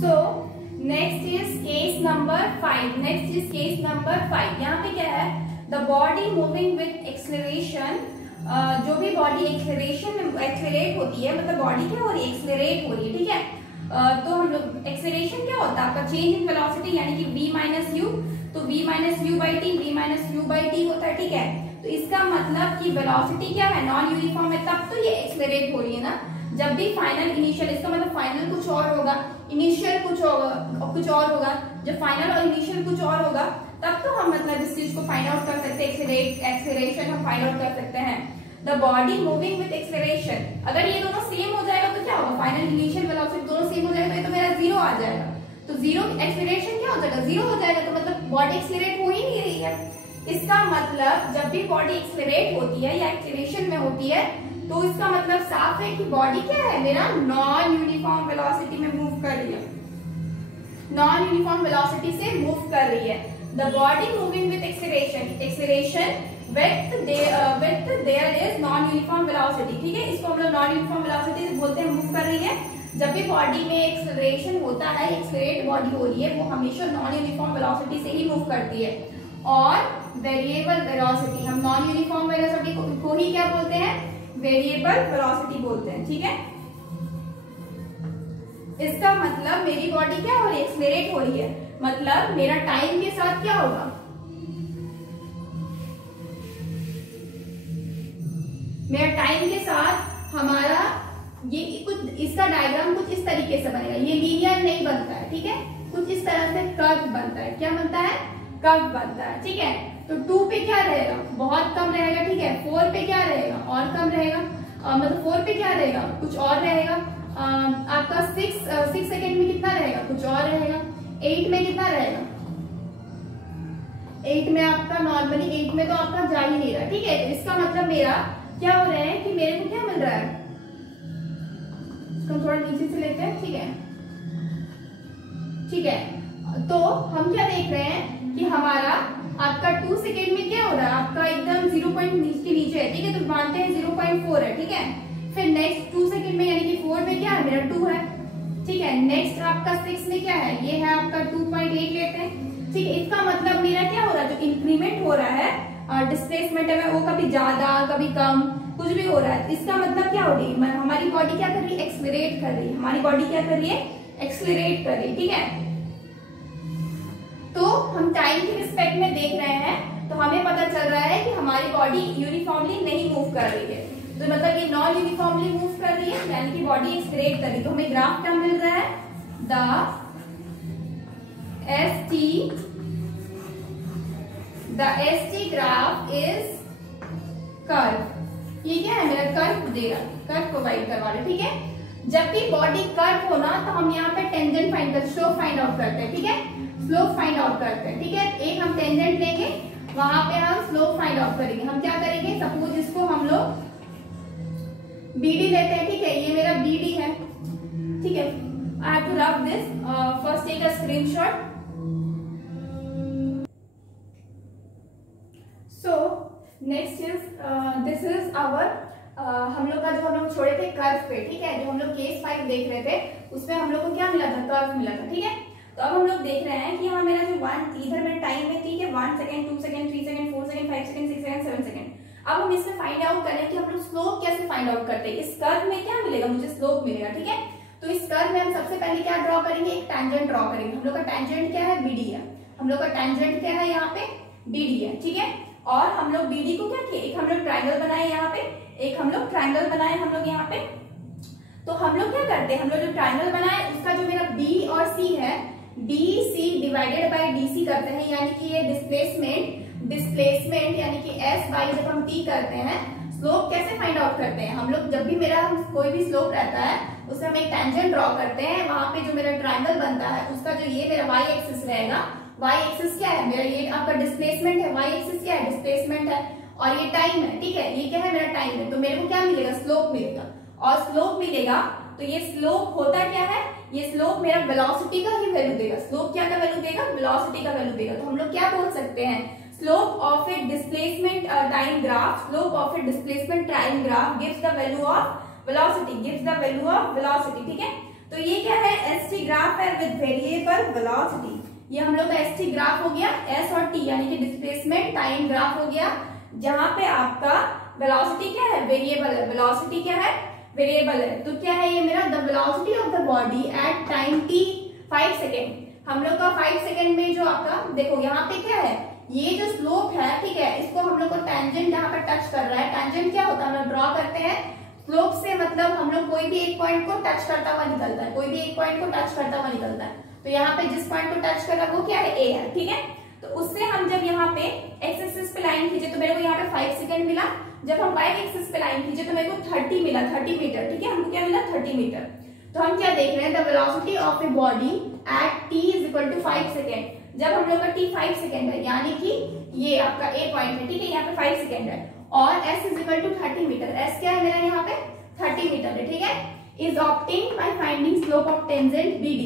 So next is case number 5। यहाँ पे क्या है, the body moving with acceleration, जो भी बॉडी एक्सेलरेट होती है, मतलब बॉडी क्या हो रही है, एक्सेलरेट हो रही है, ठीक है। तो हम लोग एक्सेलरेशन क्या होता है आपका, चेंज इन वेलोसिटी, यानी कि v माइनस यू, तो v minus you by T, v minus you by T होता है, ठीक है। तो इसका मतलब कि वेलोसिटी क्या है, नॉन यूनिफॉर्म है, तब तो ये एक्सेलरेट हो रही है ना। जब भी फाइनल इनिशियल, इसका मतलब फाइनल कुछ और होगा, इनिशियल कुछ और होगा। जब फाइनल और इनिशियल कुछ और होगा तब तो हम मतलब इस चीज को फाइंड आउट कर सकते हैं, एक्सेलरेशन हम फाइंड आउट कर सकते हैं। The body moving with acceleration, अगर ये दोनों सेम हो जाएगा तो क्या होगा, फाइनल इनिशियल वेलोसिटी दोनों सेम हो जाएगा, तो ये तो मेरा जीरो आ जाएगा। तो जीरो एक्सेलरेशन क्या हो जाएगा, जीरो हो जाएगा, तो मतलब बॉडी एक्सेलरेट हो ही नहीं रही है। इसका मतलब जब भी बॉडी एक्सेलरेट होती है या एक्सेलरेशन में होती है, तो इसका मतलब साफ है कि बॉडी क्या है, मेरा नॉन यूनिफॉर्म वेलोसिटी में मूव कर रही है, नॉन यूनिफॉर्म वेलोसिटी से मूव कर रही है। The body moving with acceleration with there is non uniform velocity, ठीक है। इसको हम लोग नॉन यूनिफॉर्म वेलोसिटी से बोलते हैं, मूव कर रही है। जब भी बॉडी में एक्सेलरेशन होता है, एक्सेलरेट बॉडी हो रही है, वो हमेशा नॉन यूनिफॉर्म वेलोसिटी से ही मूव करती है। और वेरिएबल वेलोसिटी, हम नॉन यूनिफॉर्म वेलोसिटी को ही क्या बोलते हैं, वेरिएबल वेलोसिटी बोलते हैं, ठीक है। इसका मतलब मेरी बॉडी क्या हो रही है, एक्सेलरेट हो रही है, मतलब मेरा टाइम के साथ क्या होगा, मेरा टाइम के साथ हमारा ये कुछ, इसका डायग्राम कुछ इस तरीके से बनेगा, ये लीनियर नहीं बनता है, ठीक है, कुछ इस तरह से कर्व बनता है। क्या बनता है, कर्व बनता है, ठीक है। तो 2 पे क्या रहेगा, बहुत कम रहेगा, ठीक है। 4 पे क्या रहेगा, और कम रहेगा, मतलब 4 पे क्या रहेगा, कुछ और रहेगा। आपका 6 सेकेंड में कितना रहेगा, कुछ और रहेगा। 8 में कितना रहेगा, 8 में आपका नॉर्मली 8 में तो आपका जा ही नहीं रहा, ठीक है। तो इसका मतलब मेरा क्या हो रहा है कि मेरे को क्या मिल रहा है, इसको थोड़ा नीचे से लेते हैं, ठीक है, ठीक है। तो हम क्या देख रहे हैं कि हमारा आपका 2 सेकेंड में क्या हो रहा है, आपका एकदम 0 पॉइंट के नीचे है, ठीक है। तो मानते हैं 0.4 है, ठीक है। फिर नेक्स्ट 2 सेकेंड में यानी कि 4 में क्या है, मेरा 2 है, ठीक है। नेक्स्ट आपका 6 में क्या है, ये है आपका 2.8 लेते हैं, ठीक है। इसका मतलब मेरा क्या हो रहा है, जो इंक्रीमेंट हो रहा है डिस्प्लेसमेंट है, वो कभी ज्यादा कभी कम कुछ भी हो रहा है। इसका मतलब क्या हो रही है, हमारी बॉडी क्या कर रही है, एक्सेलरेट कर रही है, हमारी बॉडी क्या कर रही है, एक्सेलरेट कर रही है, ठीक है। तो हम टाइम के रिस्पेक्ट में देख रहे हैं, तो हमें पता चल रहा है कि हमारी बॉडी यूनिफॉर्मली नहीं मूव कर रही है, तो मतलब ये नॉन यूनिफॉर्मली मूव कर रही है, यानी कि बॉडी एक्सेलरेट कर रही है। तो हमें ग्राफ क्या मिल रहा है, the ST graph is curve. ये क्या है, मेरा कर्व देगा, कर्व प्रोवाइड करवा रहा है, ठीक है। जब भी बॉडी कर्व हो ना, तो हम यहाँ पे टेंजेंट फाइंड कर, स्लोप फाइंड आउट करते हैं, ठीक है, स्लोप फाइंड आउट करते हैं, ठीक है। एक हम टेंजेंट लेंगे, वहां पे हम स्लोप फाइंड आउट करेंगे। हम क्या करेंगे, सपोज इसको हम लोग BD लेते हैं, ठीक है, ये मेरा BD है, ठीक है। I have to rub this, first take a screenshot. So next is this is our, हम लोग का जो हम लोग छोड़े थे कर्व पे, ठीक है, जो हम लोग केस 5 देख रहे थे, उसमें हम लोग को क्या मिला था, कर्व मिला था, ठीक है। तो अब हम लोग देख रहे हैं कि यहाँ मेरा जो इधर मेरा टाइम है, ठीक है, 1 second, 2 second, 3 second, 4 second, 5 second, 6 second, 7 second. अब हम इसमें फाइंड आउट करें कि हम लोग स्लोप कैसे फाइंड आउट करते हैं। इस कर्व में क्या मिलेगा, मुझे स्लोप मिलेगा, ठीक है। तो इस कर्व में हम सबसे पहले क्या ड्रॉ करेंगे, एक टैंजेंट ड्रॉ करेंगे। हम लोग का टैंजेंट क्या है, BD है, हम लोग का टैंजेंट क्या है, यहाँ पे BD है, ठीक है। और हम लोग BD को क्या किए, एक हम लोग ट्रायंगल बनाए यहाँ पे, एक हम लोग ट्रायंगल बनाए हम लोग यहाँ पे। तो हम लोग क्या करते हैं, हम लोग जो ट्रायंगल बनाए उसका जो मेरा B और C है, DC डिवाइडेड बाय DC करते हैं, यानी कि ये डिस्प्लेसमेंट यानी कि S बाई जब हम T करते हैं। स्लोप कैसे फाइंड आउट करते हैं, हम लोग जब भी मेरा कोई भी स्लोप रहता है उससे हम एक टैंजेंट ड्रॉ करते हैं, वहां पे जो मेरा ट्रायंगल बनता है उसका जो ये मेरा y एक्सिस रहेगा, y एक्सिस क्या है मेरा, ये आपका डिस्प्लेसमेंट है, y एक्सिस क्या है, डिस्प्लेसमेंट है, और ये टाइम है, ठीक है, ये क्या है, मेरा टाइम है। तो मेरे को क्या मिलेगा, स्लोप मिलेगा, और स्लोप मिलेगा तो ये स्लोप होता क्या है, ये स्लोप मेरा वेलोसिटी का ही वैल्यू देगा। स्लोप क्या का वैल्यू देगा, वेलोसिटी का वैल्यू देगा। तो हम लोग क्या बोल सकते हैं, slope of A displacement time graph, slope of A displacement time graph gives the value of velocity, gives the value of velocity, ठीक है। तो ये क्या है, ST ग्राफ है विद वेरिएबल वेलोसिटी। ये हम लोग का ST ग्राफ हो गया, S और T यानी कि डिस्प्लेसमेंट टाइम ग्राफ हो गया, जहां पे आपका वेलोसिटी क्या है, वेरिएबल है। वेलोसिटी क्या है, वेरिएबल है। तो क्या है ये मेरा, the velocity of the body at time t 5 second. हम लोग का 5 सेकेंड में जो आपका देखो यहाँ पे क्या है, ये जो स्लोप है, ठीक है, इसको हम लोग को टेंजेंट यहाँ पे टच कर रहा है। टेंजेंट क्या होता है, हम लोग ड्रॉ करते हैं स्लोप से, मतलब हम लोग कोई भी एक पॉइंट को टच करता हुआ निकलता है, कोई भी एक पॉइंट को टच करता हुआ निकलता है। तो यहाँ पे जिस पॉइंट को टच कर रहा है वो क्या है, A है, ठीक है। तो उससे हम जब यहाँ पे एक्स एक्सिस पे लाइन खींचे तो मेरे को यहाँ पे 5 सेकेंड मिला। जब हम वाई एक्सिस पे लाइन खींचे तो मेरे को 30 मिला, 30 मीटर, ठीक है। हमको क्या मिला, 30 मीटर। तो हम क्या देख रहे हैं, the velocity of a body at t is equal to 5 second. जब हम लोग का t 5 सेकेंड है, यानी कि ये आपका A पॉइंट है, ठीक है, यहाँ पे 5 सेकेंड है, और s is equal to 30 metre. s क्या है मेरा यहाँ पे 30 मीटर है, ठीक है। Is obtained by finding slope of tangent BD।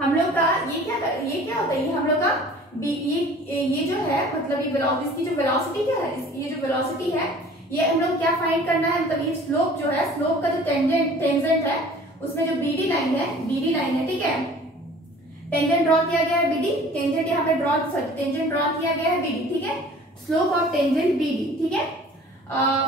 हम लोग का ये क्या होता है, ये हम लोग का ये जो है, मतलब ये वेलोसिटी, इसकी जो वेलोसिटी क्या है, ये जो वेलोसिटी है, ये हम लोग क्या फाइंड करना है, मतलब ये स्लोप जो है, स्लोप का जो टेंजेंट है उसमें जो BD लाइन है, ठीक है। टेंजेंट ड्रॉ किया गया है BD, टेंजेंट यहाँ पे टेंजेंट ड्रॉ किया गया है BD, ठीक है। स्लोप ऑफ टेंजेंट BD, ठीक है।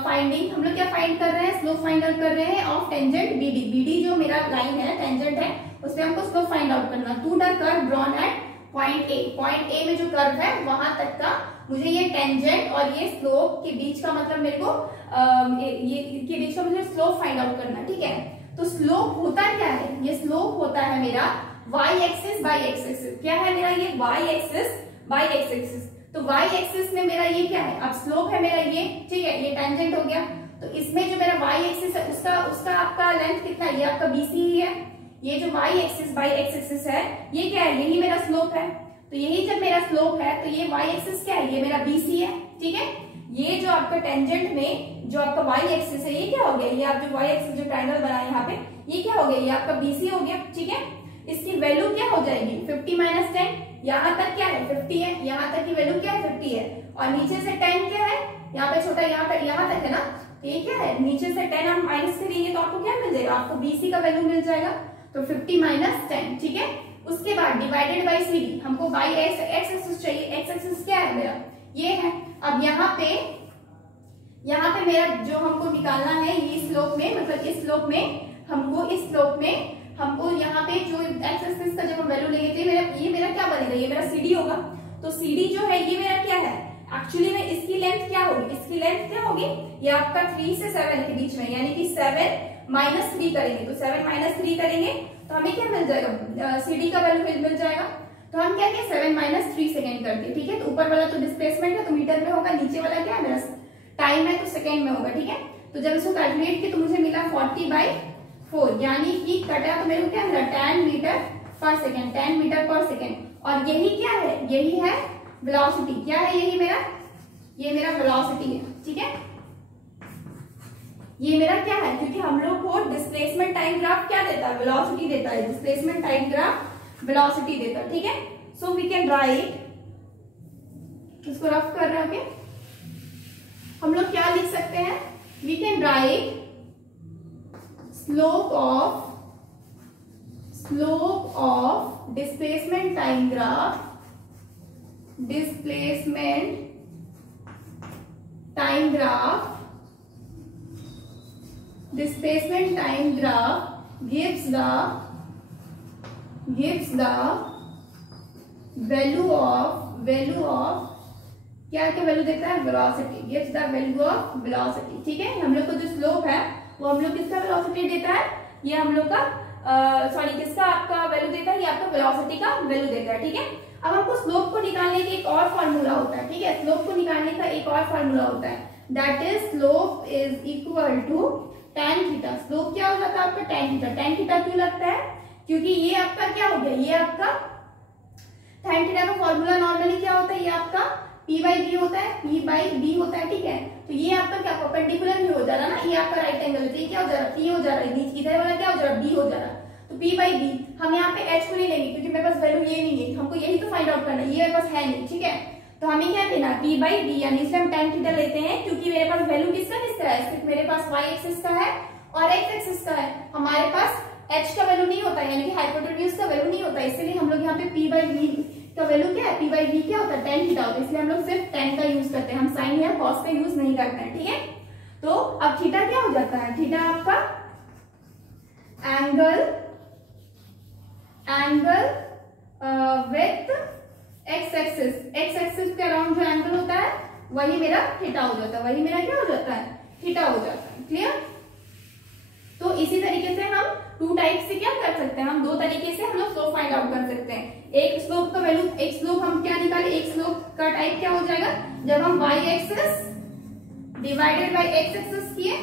फाइंडिंग, हम लोग क्या फाइंड कर रहे हैं, स्लोप फाइंड आउट कर रहे हैं ऑफ टेंजेंट BD जो मेरा लाइन है, टेंजेंट है, उसमें हमको स्लोप फाइंड आउट करना। To the curve drawn at point A में जो कर्व है वहां तक का मुझे ये टेंजेंट और ये स्लोप के बीच का, मतलब मेरे को ये के बीच का मुझे स्लोप फाइंड आउट करना, ठीक है। तो स्लोप होता क्या है, ये स्लोप होता है मेरा y axis by x axis. क्या है मेरा ये y axis by x axis. तो y एक्सिस में मेरा ये क्या है, अब स्लोप है मेरा ये, ठीक है, ये टेंजेंट हो गया। तो इसमें जो मेरा y एक्सिस है उसका आपका लेंथ कितना है, ये आपका BC ही है। ये जो y axis by x axis है, ये क्या है, यही मेरा स्लोप है। तो यही जब मेरा स्लोप है तो ये y एक्सिस क्या है, ये मेरा BC है, ठीक है। ये जो आपका टेंजेंट में जो आपका y एक्सिस है, ये क्या हो गया, ये आप जो y एक्सिस जो ट्रायंगल बनाए यहाँ पे, ये क्या हो गया, ये आपका BC हो गया, ठीक है। इसकी वैल्यू क्या हो जाएगी, 50 माइनस 10। यहाँ तक क्या है, 50 है, यहाँ तक की वैल्यू क्या है, 50 है, और नीचे से 10 क्या है, यहाँ पे छोटा, यहाँ तक है ना, ये क्या है, नीचे से 10 हम माइनस करेंगे तो आपको क्या मिल जाएगा, आपको BC का वैल्यू मिल जाएगा। तो 50 माइनस 10, ठीक है। उसके बाद डिवाइडेड बाई CD, हमको बाई x एक्सिस चाहिए, x एक्सिस क्या है मेरा, ये है। अब यहाँ पे मेरा जो हमको निकालना है, ये स्लोप में, मतलब इस स्लोप में हमको यहाँ पे जो x एक्सिस का जब हम वैल्यू लेंगे तो ये मेरा क्या बनेगा, ये मेरा CD होगा। तो CD जो है ये मेरा क्या है, एक्चुअली में इसकी लेंथ क्या होगी, ये आपका 3 से 7 के बीच में, यानी कि 7 माइनस 3 करेंगे, तो 7 माइनस 3 करेंगे तो हमें क्या मिल जाएगा, CD का वैल्यू मिल जाएगा। तो हम क्या किए, 7 माइनस 3 सेकेंड करते, ठीक है। तो ऊपर वाला तो डिस्प्लेसमेंट है तो मीटर में होगा, नीचे वाला क्या है मेरा टाइम है तो सेकेंड में होगा, ठीक है। तो जब इसको कैलकुलेट किया तो मुझे मिला 40/4, यानी कि कटा तो मेरे को क्या मिला, 10 मीटर पर सेकेंड, 10 मीटर पर सेकेंड। और यही क्या है, यही है वेलोसिटी। क्या है यही मेरा, ये मेरा वेलोसिटी है, ठीक है। ये मेरा क्या है, क्योंकि हम लोग को डिस्प्लेसमेंट टाइम ग्राफ क्या देता है, वेलोसिटी देता है, डिस्प्लेसमेंट टाइम ग्राफ वेलोसिटी देता है, ठीक है। सो वी कैन राइट, इसको रफ कर रहे हैं, हम लोग क्या लिख सकते हैं, we can write slope of displacement time graph gives the value of क्या वैल्यू देता है, velocity, gives the value of velocity, ठीक है। हम लोग को जो स्लोप है वो हम लोग किसका वेलोसिटी देता है, ये हम लोग का किसका आपका वैल्यू देता है, ये आपका वेलोसिटी का वैल्यू देता है, ठीक है। अब हमको स्लोप को निकालने का एक और फॉर्मूला होता है, ठीक है। स्लोप को निकालने का एक और फॉर्मूला होता है, that is slope is equal to tan theta. Slope क्या हो जाता है आपका, tan थीटा। tan थीटा क्यों लगता है, क्योंकि ये आपका क्या हो गया, ये आपका tan थीटा का फॉर्मूला नॉर्मली क्या होता है, ये आपका P/B होता है, P/B होता है, ठीक है। तो ये आपका क्या परपेंडिकुलर भी हो जा रहा है ना, ये आपका राइट एंगल है, तो ये क्या हो जा रहा है, P हो जा रहा है, नीचे इधर वाला क्या हो जा रहा है, B हो जा रहा है। तो P/B हम यहाँ पे H को नहीं लेंगे क्योंकि मेरे पास वैल्यू ये नहीं है, हमको यही तो फाइंड आउट करना है, ये मेरे पास है नहीं, ठीक है। तो हमें क्या लेना, P/B, यानी इसलिए हम tan थीटा लेते हैं क्योंकि मेरे पास वैल्यू किसका है, सिर्फ मेरे पास y एक्सिस का है और x एक्सिस का है। हमारे पास h का वैल्यू नहीं होता है, यानी कि हाइपोटेन्यूज का वैल्यू नहीं होता है, इसलिए हम लोग यहाँ पे p बाई v का वैल्यू क्या है, p बाई v क्या होता है, tan थीटा होता है, इसलिए हम लोग सिर्फ tan का यूज करते हैं, हम साइन या cos का यूज नहीं करते हैं, ठीक है। तो अब थीटा क्या हो जाता है, थीटा आपका एंगल विथ एक्स एक्सिस के अराउंड जो एंगल होता है वही मेरा थीटा हो जाता है, वही मेरा क्या हो जाता है, थीटा हो जाता है। क्लियर। तो इसी तरीके से हम टू टाइप से क्या कर सकते हैं, हम दो तरीके से हम लोग स्लोप फाइंड आउट कर सकते हैं। एक स्लोप का वैल्यू, एक स्लोप हम क्या निकाले, एक स्लोप का टाइप क्या हो जाएगा, जब हम y axis divided by x axis किए,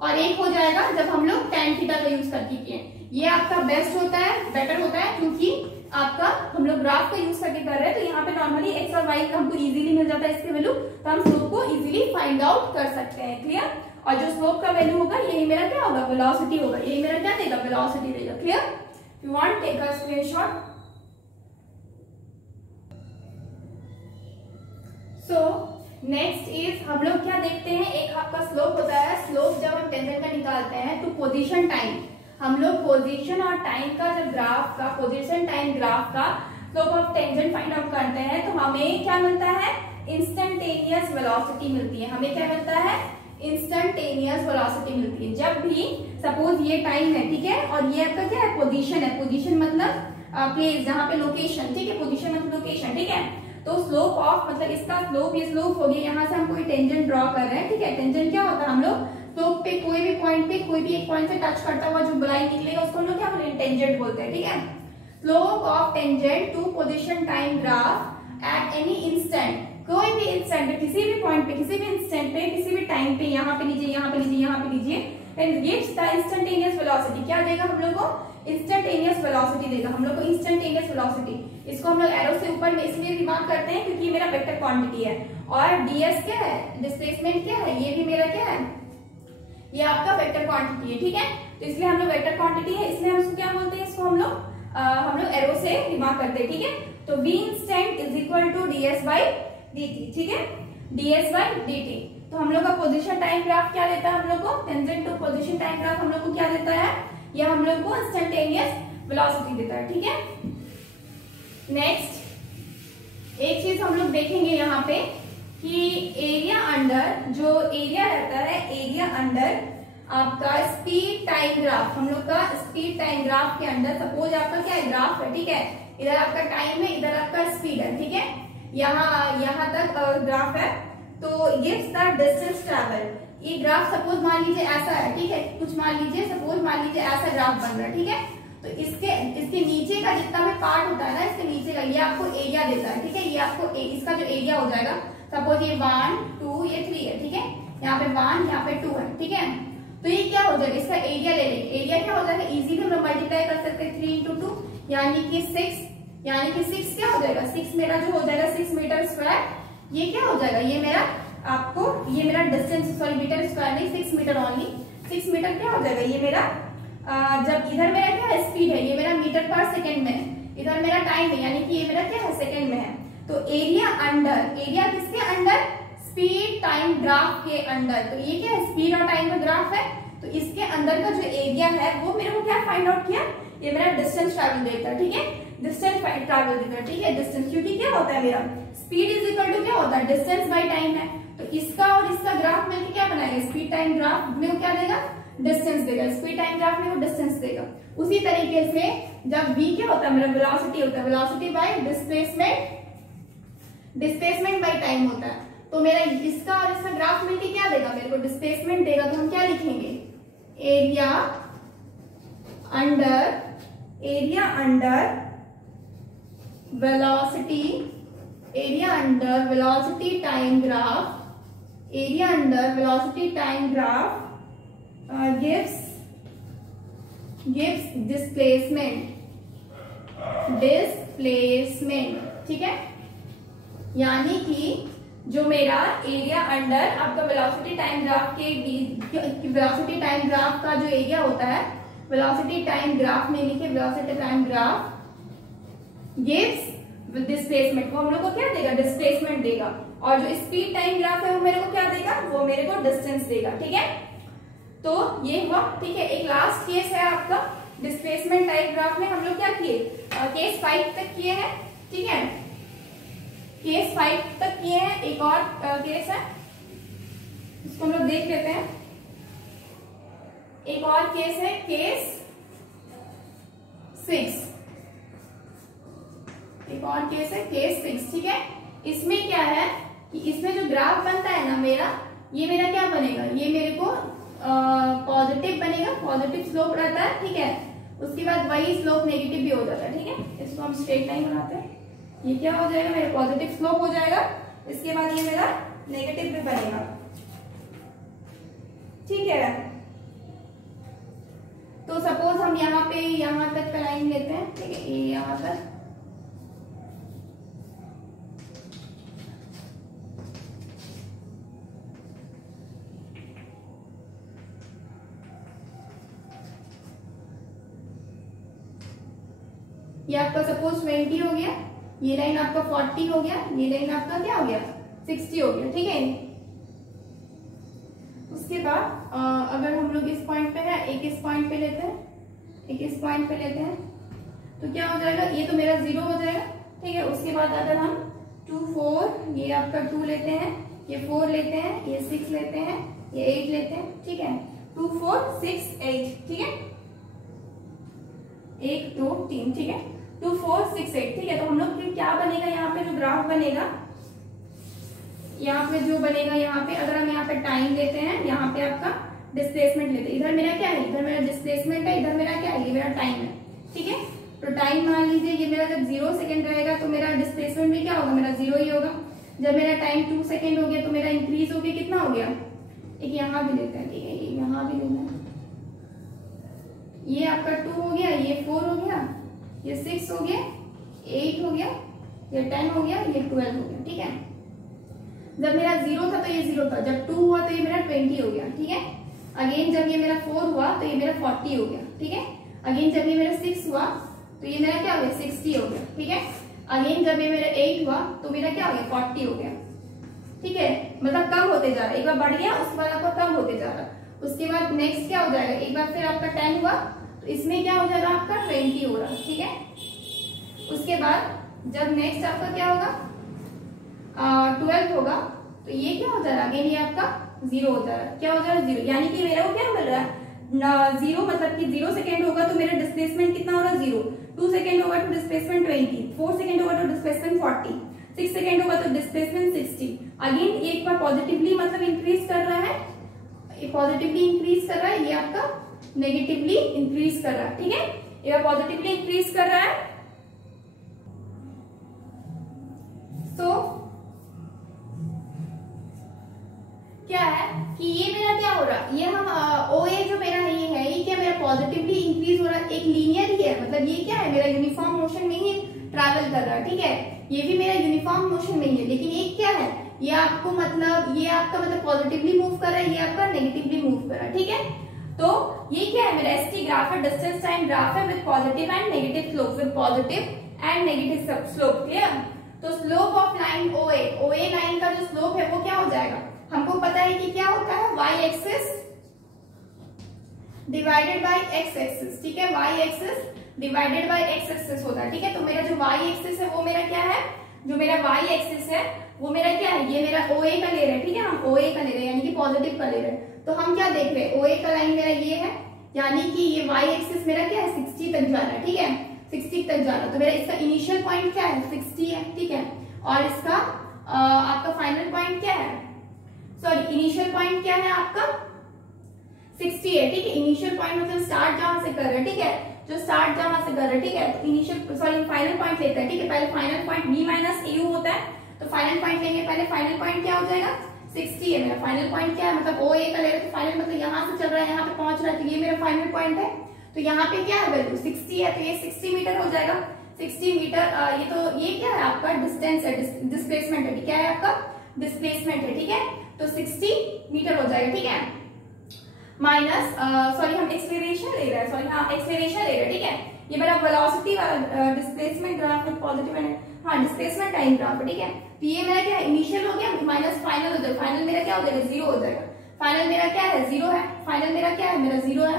और एक हो जाएगा जब हम लोग tan थीटा का यूज करके किए। ये आपका बेस्ट होता है, बेटर होता है, क्योंकि आपका हम लोग ग्राफ का यूज करके कर रहे हैं, तो यहाँ पे नॉर्मली x और y हमको इजीली मिल जाता है इसके वैल्यू, तो हम स्लोप को इजीली फाइंड आउट कर सकते हैं। क्लियर। और जो स्लोप का वैल्यू होगा यही मेरा क्या होगा, वेलोसिटी होगा, यही मेरा क्या देगा, वेलोसिटी देगा। Clear. You want take a screenshot. So next is हम लोग क्या देखते हैं, एक आपका स्लोप होता है, स्लोप जब हम टेंजेंट का निकालते हैं तो पोजीशन टाइम, हम लोग पोजीशन और टाइम का जब ग्राफ का, पोजीशन टाइम ग्राफ का slope of tangent find out करते हैं तो हमें क्या मिलता है, इंस्टेंटेनियस वेलोसिटी मिलती है। हमें क्या मिलता है, इंस्टेंटेनियस वेलोसिटी मिलती है। जब भी सपोज ये टाइम है, ठीक है, और ये आपका क्या है, पोजीशन है, पोजीशन मतलब प्लेस, जहाँ पे लोकेशन, ठीक है, पोजीशन मतलब लोकेशन, ठीक है। तो स्लोप ऑफ मतलब इसका स्लोप, ये स्लोप हो गया, यहाँ से हम कोई टेंजेंट ड्रॉ कर रहे हैं, ठीक है। टेंजेंट क्या होता है, हम लोग स्लोप पे कोई भी पॉइंट पे, कोई भी एक पॉइंट से टच करता हुआ जो लाइन निकलेगा उसको हम लोग क्या बोलते हैं, टेंजेंट बोलते हैं, ठीक है। Slope of tangent to position time graph at any instant, कोई भी इंस्टेंट पे, किसी भी पॉइंट पे, किसी भी इंस्टेंट पे, किसी भी टाइम पे, यहाँ पे लीजिए, यहाँ पे लीजिए, यहाँ पे लीजिए, गिव्स द इंस्टेंटेनियस वेलोसिटी। क्या देगा हम लोग को, इंस्टेंटेनियस वेलोसिटी देगा हम लोग को, इंस्टेंटेनियस वेलोसिटी। इसको हम लोग एरो से ऊपर में इसलिए रिमार्क करते हैं क्योंकि ये मेरा वेक्टर क्वांटिटी है, और ds क्या है, डिस्प्लेसमेंट क्या है, ये भी मेरा क्या है, ये आपका वेक्टर क्वांटिटी है, ठीक है। तो इसलिए हम लोग वेक्टर क्वांटिटी है, इसलिए हम इसको क्या बोलते हैं, इसको हम लोग एरो से रिमार्क करते हैं, ठीक है। तो v instant is equal to ds by dt, ठीक है, ds बाई dt। तो हम लोग का पोजीशन टाइम ग्राफ क्या देता है, हम लोग को tangent to position time graph हम लोग को क्या देता है, यह हम लोग को इंस्टेंटेनियस वेलोसिटी देता है, ठीक है। नेक्स्ट एक चीज हम लोग देखेंगे यहाँ पे कि एरिया अंडर, जो एरिया रहता है, एरिया अंडर आपका स्पीड टाइम ग्राफ, हम लोग का स्पीड टाइम ग्राफ के अंदर सपोज आपका क्या है, ग्राफ है, ठीक है, इधर आपका टाइम है, इधर आपका स्पीड है, ठीक है, यहाँ तक ग्राफ है, तो गिव्स द डिस्टेंस ट्रैवल। ये ग्राफ सपोज मान लीजिए ऐसा है, ठीक है, कुछ मान लीजिए, सपोज मान लीजिए ऐसा ग्राफ बन रहा है, ठीक है। तो इसके नीचे का जितना भी पार्ट होता है ना, इसके नीचे का ये आपको एरिया देता है, ठीक है, ये आपको इसका जो एरिया हो जाएगा, सपोज ये 1 2 ये 3 है, ठीक है, यहाँ पे 1 यहाँ पे 2 है, ठीक है। तो ये क्या हो जाएगा, इसका एरिया ले लेंगे, एरिया क्या हो जाएगा, इजीली हम लोग मल्टीप्लाई कर सकते हैं, 3 into 2 यानी कि 6, यानी कि 6 क्या हो जाएगा, 6 मेरा जो हो जाएगा 6 मीटर स्क्वायर, ये क्या हो जाएगा, ये मेरा आपको, ये मेरा डिस्टेंस, सॉरी मीटर स्क्वायर नहीं, 6 मीटर ओनली, 6 मीटर क्या हो जाएगा, ये मेरा जब इधर मेरा क्या है, स्पीड है, ये मेरा मीटर पर सेकेंड में है, इधर मेरा टाइम है, यानी कि ये मेरा क्या है, सेकेंड में है। तो एरिया अंडर, एरिया किसके अंडर, स्पीड टाइम ग्राफ के अंदर। तो ये क्या है, स्पीड और टाइम का ग्राफ है, तो इसके अंदर का जो एरिया है वो मेरे को क्या फाइंड आउट किया, ये मेरा डिस्टेंस ट्रैवल देता है, ठीक है, डिस्टेंस ट्रैवल देता है, ठीक है, डिस्टेंस, क्योंकि क्या होता है मेरा स्पीड इज इक्वल टू क्या होता है, डिस्टेंस बाय टाइम है। तो इसका और इसका ग्राफ मिलकर क्या बनाएगा, स्पीड टाइम ग्राफ में वो क्या देगा, डिस्टेंस देगा, स्पीड टाइम ग्राफ में वो डिस्टेंस देगा। उसी तरीके से जब v क्या होता है मेरा, वेलोसिटी होता है, velocity bye displacement, displacement by time होता है। तो मेरा इसका और इसका ग्राफ मिलके क्या देगा, मेरे को डिस्प्लेसमेंट देगा, तो हम क्या लिखेंगे, area under velocity, area under velocity time graph, area under velocity time graph gives displacement, ठीक है। यानी कि जो मेरा एरिया अंडर आपका वेलोसिटी टाइम ग्राफ के, वेलोसिटी टाइम ग्राफ का जो एरिया होता है, वेलोसिटी टाइम ग्राफ में लिखे, velocity time graph gives displacement, वो हम लोग को क्या देगा, डिस्प्लेसमेंट देगा, और जो स्पीड टाइम ग्राफ है वो मेरे को क्या देगा, वो मेरे को डिस्टेंस देगा, ठीक है। तो ये हुआ, ठीक है। एक लास्ट केस है आपका, डिस्प्लेसमेंट टाइप ग्राफ में हम लोग क्या किए, केस 5 तक किए हैं, ठीक है, केस 5 तक किए हैं। एक और केस है, इसको हम लोग देख लेते हैं। एक और केस है केस 6, एक और केस है केस 6, ठीक है। इसमें क्या है कि इसमें जो ग्राफ बनता है ना मेरा, ये मेरा क्या बनेगा, ये मेरे को पॉजिटिव बनेगा, पॉजिटिव स्लोप रहता है, ठीक है। उसके बाद वही स्लोप नेगेटिव भी हो जाता है, ठीक है। इसको हम स्ट्रेट लाइन बनाते हैं, ये क्या हो जाएगा, मेरा पॉजिटिव स्लोप हो जाएगा। इसके बाद ये मेरा नेगेटिव भी बनेगा, ठीक है। तो सपोज हम यहाँ पे यहाँ तक का लाइन लेते हैं, ठीक है, ये यहाँ तक, ये आपका सपोज 20 हो गया, ये लाइन आपका 40 हो गया, ये लाइन आपका क्या हो गया 60 हो गया, ठीक है। उसके बाद अगर हम लोग इस पॉइंट पे है, एक इस पॉइंट पे लेते हैं, एक इस पॉइंट पे लेते हैं, तो क्या हो जाएगा, ये तो मेरा 0 हो जाएगा, ठीक है। उसके बाद अगर हम 2 4, ये आपका 2 लेते हैं, ये 4 लेते हैं, ये 6 लेते हैं, ये 8 लेते हैं, ठीक है। 2 4 6 8, ठीक है, 1 2 3, ठीक है, 2 4 6 8, ठीक है। तो हम लोग क्या बनेगा, यहाँ पे जो ग्राफ बनेगा, यहाँ पे जो बनेगा, यहाँ पे अगर हम यहाँ पे टाइम लेते हैं, यहाँ पे आपका डिस्प्लेसमेंट लेते हैं, इधर मेरा क्या है, इधर मेरा डिस्प्लेसमेंट है, इधर मेरा क्या है, ये मेरा टाइम है, ठीक है। तो टाइम मान लीजिए ये मेरा जब 0 सेकेंड रहेगा तो मेरा डिस्प्लेसमेंट भी क्या होगा, मेरा 0 ही होगा। जब मेरा टाइम 2 सेकेंड हो गया तो मेरा इंक्रीज हो गया, कितना हो गया, एक यहाँ भी लेते हैं, ठीक है, ये यहाँ भी लेना है, ये आपका 2 हो गया, ये 4 हो गया, ये 6 हो गया, 8 हो गया, ये 10 हो गया, ये 12 हो गया, ठीक है। जब मेरा 0 था तो ये 0 था, जब 2 हुआ तो ये मेरा 20 हो गया, ठीक है। अगेन जब ये मेरा 4 हुआ तो ये मेरा 40 हो गया, ठीक है। अगेन जब ये मेरा 6 हुआ तो ये मेरा क्या हो गया 60 हो गया, ठीक है। अगेन जब ये मेरा 8 हुआ तो मेरा क्या हो गया 40 हो गया, ठीक है। मतलब कम होते जा रहा है, एक बार बढ़ गया उसके बाद आपका कम होते जा रहा है। उसके बाद नेक्स्ट क्या हो जाएगा, एक बार फिर आपका 10 हुआ तो इसमें क्या हो जाएगा, आपका 20 हो रहा है, ठीक है। उसके बाद जब नेक्स्ट आपका क्या होगा 12 होगा तो ये क्या हो जा रहा है, अगेन ये आपका 0 हो जा रहा है, क्या हो जा रहा है 0, यानी कि मेरा को क्या मिल रहा है 0, मतलब कि 0 सेकेंड होगा तो मेरा डिस्प्लेसमेंट कितना हो रहा है 0, 2 सेकेंड होगा तो डिस्प्लेसमेंट 20, 4 सेकेंड होगा तो डिस्प्लेसमेंट 40, 6 सेकेंड होगा तो डिस्प्लेसमेंट 60। अगेन एक बार पॉजिटिवली मतलब इंक्रीज कर रहा है, पॉजिटिवली इंक्रीज कर रहा है, ये आपका नेगेटिवली इंक्रीज कर रहा है, ठीक है। ये पॉजिटिवली इंक्रीज कर रहा है। तो क्या है कि ये मेरा क्या हो रहा है, ये हम OA जो मेरा ये है, ये क्या मेरा पॉजिटिवली इंक्रीज हो रहा है, एक लीनियर ही है, मतलब ये क्या है मेरा यूनिफॉर्म मोशन में ही ट्रैवल कर रहा है, ठीक है। ये भी मेरा यूनिफॉर्म मोशन में ही है, लेकिन एक क्या है, ये आपको मतलब ये आपका मतलब पॉजिटिवली मूव कर रहा है, ये आपका नेगेटिवली मूव कर रहा है, ठीक है। तो ये क्या है मेरा ST ग्राफ है, डिस्टेंस टाइम ग्राफ है with positive and negative slope, with positive and negative slope, clear. तो slope of line OA line का जो स्लोप है वो क्या हो जाएगा, हमको पता है कि क्या होता है y axis divided by x axis, ठीक है, y axis divided by x axis होता है, ठीक है। तो मेरा जो y एक्सिस है वो मेरा क्या है, जो मेरा y एक्सिस है वो मेरा क्या है, ये मेरा OA का ले रहे हैं, ठीक है, हम OA का ले रहे हैं यानी कि पॉजिटिव का ले रहे हैं। तो हम क्या देख रहे हैं, OA का लाइन मेरा ये है, यानी कि ये y एक्सिस मेरा क्या है 60 तक जा रहा है, ठीक है, 60 तक जा रहा है। तो मेरा इसका इनिशियल पॉइंट क्या है 60 है, ठीक है, और इसका आपका फाइनल पॉइंट क्या है, सॉरी इनिशियल पॉइंट क्या है आपका 60 है, ठीक है। इनिशियल पॉइंट मतलब स्टार्ट जहां से कर रहे हैं, ठीक है, जो स्टार्ट जहां से कर रहे हैं, ठीक है, तो इनिशियल सॉरी फाइनल पॉइंट लेते हैं, ठीक है। पहले final point b minus AU होता है, तो फाइनल पॉइंट लेंगे, पहले फाइनल पॉइंट क्या हो जाएगा 60 है मेरा फाइनल पॉइंट, क्या है मतलब OA का ले रहे, तो फाइनल मतलब यहाँ से चल रहा है यहाँ पे पहुंच रहा है, तो ये मेरा फाइनल पॉइंट है। तो यहाँ पे क्या है वैल्यू 60 है, तो ये 60 मीटर हो जाएगा, 60 मीटर। ये तो ये क्या है आपका डिस्टेंस है, डिस्प्लेसमेंट है, क्या है आपका डिस्प्लेसमेंट है, ठीक है। तो 60 मीटर हो जाएगा, ठीक है, माइनस सॉरी हम एक्सेलरेशन ले रहे हैं, सॉरी हाँ एक्सेलरेशन ले रहे हैं, ठीक है। ये मेरा वेलोसिटी वाला displacement graph with positive and हाँ डिस्प्लेसमेंट टाइम ग्राफ है, ठीक है। तो ये मेरा क्या है इनिशियल हो गया माइनस फाइनल हो जाएगा, फाइनल मेरा क्या हो जाएगा 0 हो जाएगा, फाइनल मेरा क्या है 0 है, फाइनल मेरा क्या है मेरा 0 है।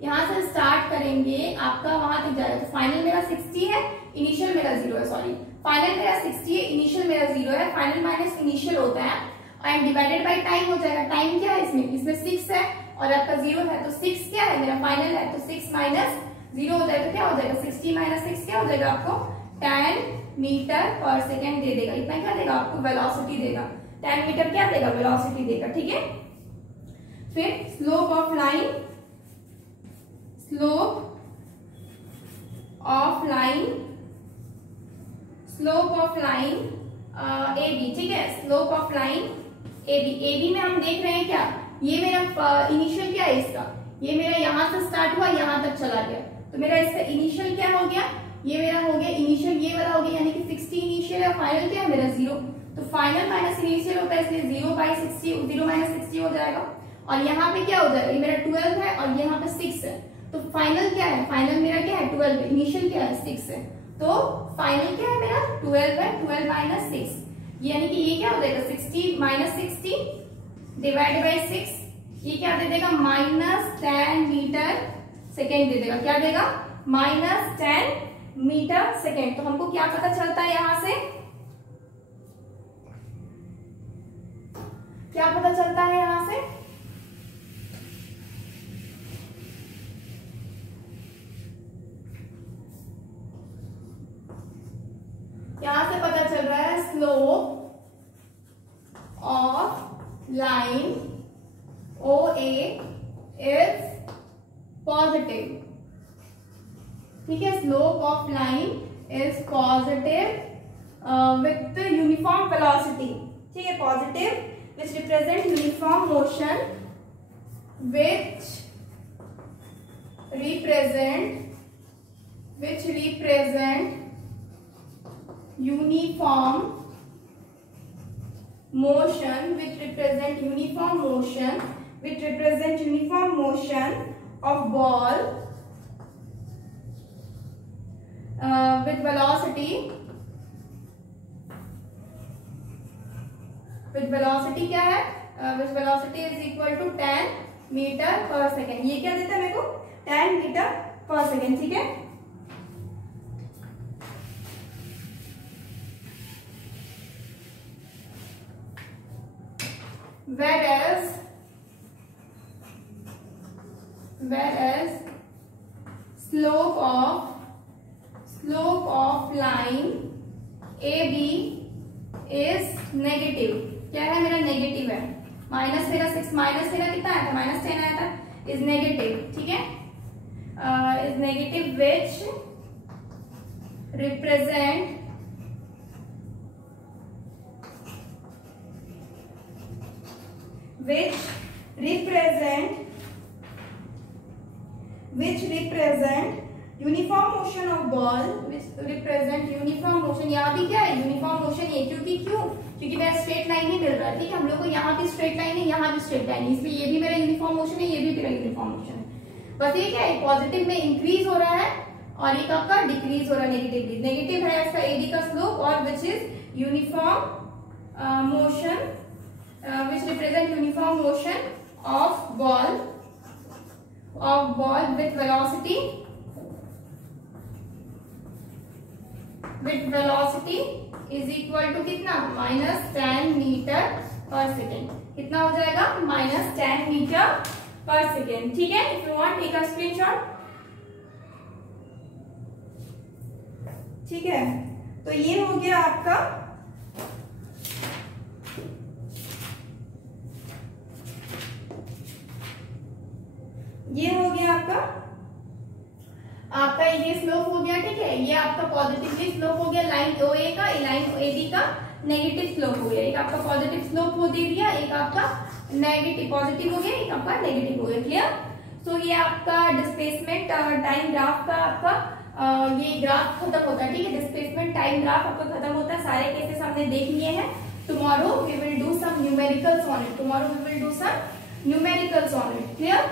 यहाँ से स्टार्ट करेंगे आपका वहां तक जाएगा। तो फाइनल मेरा 60 है, इनिशियल मेरा 0 है, सॉरी फाइनल मेरा 60 है, इनिशियल मेरा 0 है। फाइनल माइनस इनिशियल होता है एंड डिवाइडेड बाय टाइम हो जाएगा। टाइम क्या है इसमें 6 है और आपका 0 है, तो 6 क्या है मेरा फाइनल है, तो 6 माइनस 0 हो जाएगा। तो क्या हो जाएगा 60 माइनस 6 क्या हो जाएगा आपको 10 मीटर पर सेकेंड दे देगा। इतना क्या देगा आपको वेलोसिटी देगा, 10 मीटर क्या देगा वेलोसिटी देगा, ठीक है। फिर slope of line, slope of line, slope of line A B, ठीक है, slope of line A B. A B में हम देख रहे हैं क्या, ये मेरा इनिशियल क्या है इसका, ये मेरा यहां से स्टार्ट हुआ यहां तक चला गया, तो मेरा इसका इनिशियल क्या हो गया, ये मेरा हो गया इनिशियल, ये वाला हो गया, यानी कि 60 इनिशियल है, फाइनल क्या है मेरा 0। तो फाइनल माइनस इनिशियल होता है, इसलिए 0/60, 0 माइनस 60 हो जाएगा। और यहाँ पे क्या हो जाएगा, ये मेरा 12 है और यहाँ पे 6 है, तो फाइनल क्या है, फाइनल मेरा क्या है 12 है, इनिशियल क्या है 6 है, तो फाइनल क्या है मेरा 12 है, 12 माइनस 6, यानी कि ये क्या हो जाएगा 60 माइनस 60 डिवाइड बाई 6, ये क्या दे देगा -10 मीटर सेकेंड दे देगा, क्या देगा -10 मीटर सेकेंड। तो हमको क्या पता चलता है यहां से, क्या पता चलता है यहां से, यहां से पता चल रहा है slope of line OA is positive, ठीक है, slope of line is positive with uniform velocity, ठीक है, positive which represent uniform motion, which represent uniform motion, which represent uniform motion of ball with velocity क्या है, with velocity is equal to 10 metre पर second. ये क्या देता है मेरे को 10 मीटर पर सेकेंड, ठीक है। whereas slope of line AB is negative, क्या है मेरा नेगेटिव है, माइनस मेरा 6 माइनस मेरा कितना आया था -10 आया था, इज नेगेटिव, ठीक है, is negative which represent uniform motion of ball, which represent uniform motion. यहाँ भी क्या है यूनिफॉर्म मोशन है, क्योंकि मेरा स्ट्रेट लाइन नहीं मिल रहा है, ठीक है, हम लोग को यहाँ भी स्ट्रेट लाइन है, यहाँ भी स्ट्रेट लाइन है, इसलिए ये भी मेरा यूनिफॉर्म मोशन है, ये भी मेरा यूनिफॉर्म मोशन है। बस ये क्या है पॉजिटिव में इंक्रीज हो रहा है और एक आपका डिक्रीज हो रहा है नेगेटिवली। नेगेटिव है इसका एडी का स्लोप और which is uniform motion, which represent uniform motion of ball with velocity is equal to कितना -10 मीटर पर सेकेंड, कितना हो जाएगा -10 मीटर पर सेकेंड, ठीक है। If you want take a screenshot, ठीक है। तो ये हो गया आपका आपका ये स्लोप हो गया, ठीक है, ये आपका पॉजिटिवली स्लोप हो गया लाइन OA का, लाइन AB का नेगेटिव स्लोप हो गया, एक आपका पॉजिटिव स्लोप हो दे दिया, एक आपका नेगेटिव पॉजिटिव हो गया, एक आपका नेगेटिव हो गया, क्लियर। सो ये आपका डिस्प्लेसमेंट टाइम ग्राफ का आपका ये ग्राफ खत्म होता है, ठीक है, डिस्प्लेसमेंट टाइम ग्राफ आपका खत्म होता है, सारे केसेस हमने देख लिए हैं। Tomorrow we will do some numericals on it, clear.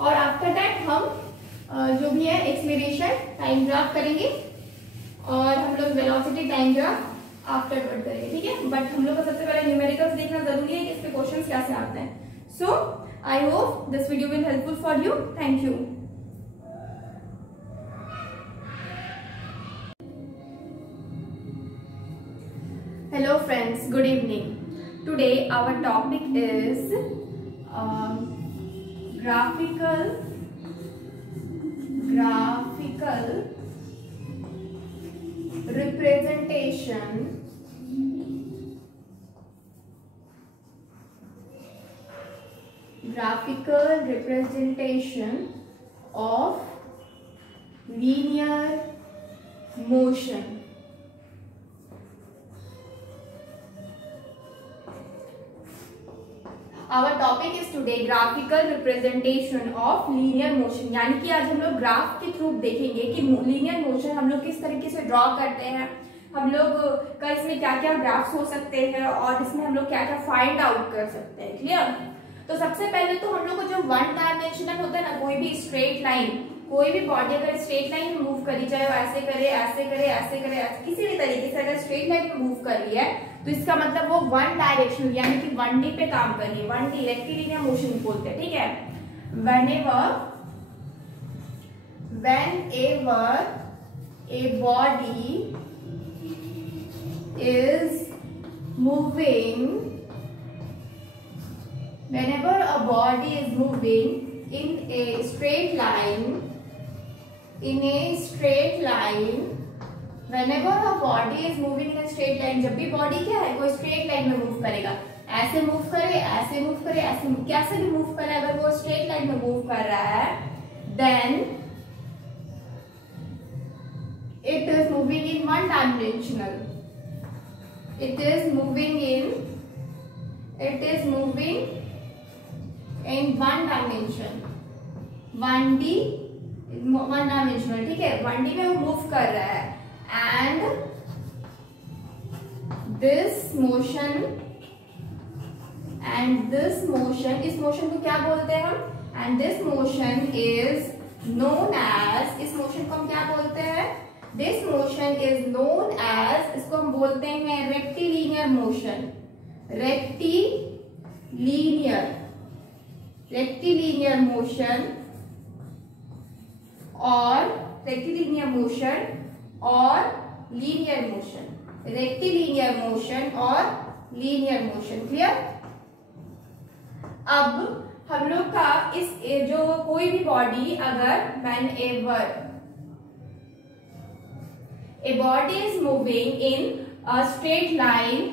और आफ्टर दैट हम जो भी है एक्सेलरेशन टाइम ग्राफ करेंगे और हम लोग वेलोसिटी टाइम ग्राफ आफ्टरवर्ड करेंगे, ठीक है। बट हम लोग को सबसे पहले न्यूमेरिकल्स देखना जरूरी है कि इसके क्वेश्चंस कैसे आते हैं। So I hope this video will helpful for you, thank you. Hello friends, good evening. Today our topic is graphical representation of linear motion. Our topic is today graphical representation of linear motion. यानी कि आज हम लोग graph के through देखेंगे कि linear motion हम लोग किस तरीके से ड्रॉ करते हैं, हम लोग का इसमें क्या क्या ग्राफ्स हो सकते हैं और इसमें हम लोग क्या क्या फाइंड आउट कर सकते हैं. क्लियर? तो सबसे पहले तो हम लोग को जो वन डायमेंशनल होता है ना, कोई भी स्ट्रेट लाइन, कोई भी बॉडी अगर स्ट्रेट लाइन में मूव करी, चाहे वो ऐसे करे, ऐसे करे, ऐसे करे, किसी भी तरीके से अगर स्ट्रेट लाइन में मूव कर रही है तो इसका मतलब वो वन डायरेक्शनल यानी कि 1D पे काम कर रही है. 1D रेक्टिलिनियर मोशन बोलते हैं. ठीक है? whenever a body is moving, whenever a body is moving in a straight line, whenever a body is moving in a straight line, जब भी बॉडी क्या है, कोई स्ट्रेट लाइन में मूव करेगा, ऐसे मूव करे, ऐसे मूव करे, ऐसे कैसे भी मूव करे, अगर वो स्ट्रेट लाइन में मूव कर रहा है, then it is moving in one dimensional. It is moving in one dimension. 1D, one dimensional. ठीक है? 1D में वो मूव कर रहा है and this motion, इस मोशन को क्या बोलते हैं हम? And this motion is known as, इस मोशन को हम क्या बोलते हैं? This motion is known as, इसको हम बोलते हैं रेक्टिलिनियर मोशन. रेक्टिलिनियर मोशन और लीनियर मोशन. रेक्टिलिनियर मोशन और लीनियर मोशन. क्लियर? अब हम लोग का इस जो कोई भी बॉडी अगर whenever a body is moving in a straight line,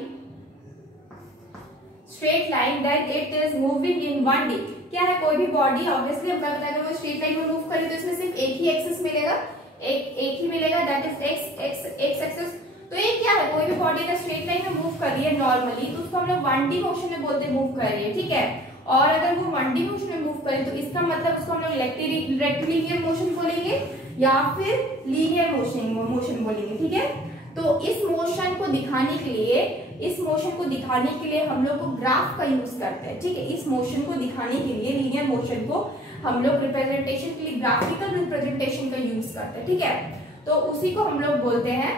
then it is moving in 1D. क्या है? कोई भी बॉडी ऑब्वियसली हम बताया वो स्ट्रेट लाइन में मूव करे तो इसमें सिर्फ एक ही एक्सिस मिलेगा, एक ही मिलेगा, दैट इज एक्स एक्सिस. तो ये क्या है? कोई भी बॉडी अगर स्ट्रेट लाइन में मूव कर रही है नॉर्मली तो उसको हम लोग 1D मोशन में बोलते हैं, मूव कर रही है. ठीक है? और अगर वो 1D मोशन में मूव करे तो इसका मतलब उसको हम लोग रेक्टिलिनियर मोशन बोलेंगे या फिर लीनियर मोशन बोलेंगे. ठीक है? तो इस मोशन को दिखाने के लिए हम लोग को ग्राफ का यूज करते हैं. ठीक है? इस मोशन को दिखाने के लिए, लीनियर मोशन को हम लोग रिप्रेजेंटेशन के लिए ग्राफिकल रिप्रेजेंटेशन का यूज करते हैं. ठीक है? तो उसी को हम लोग बोलते हैं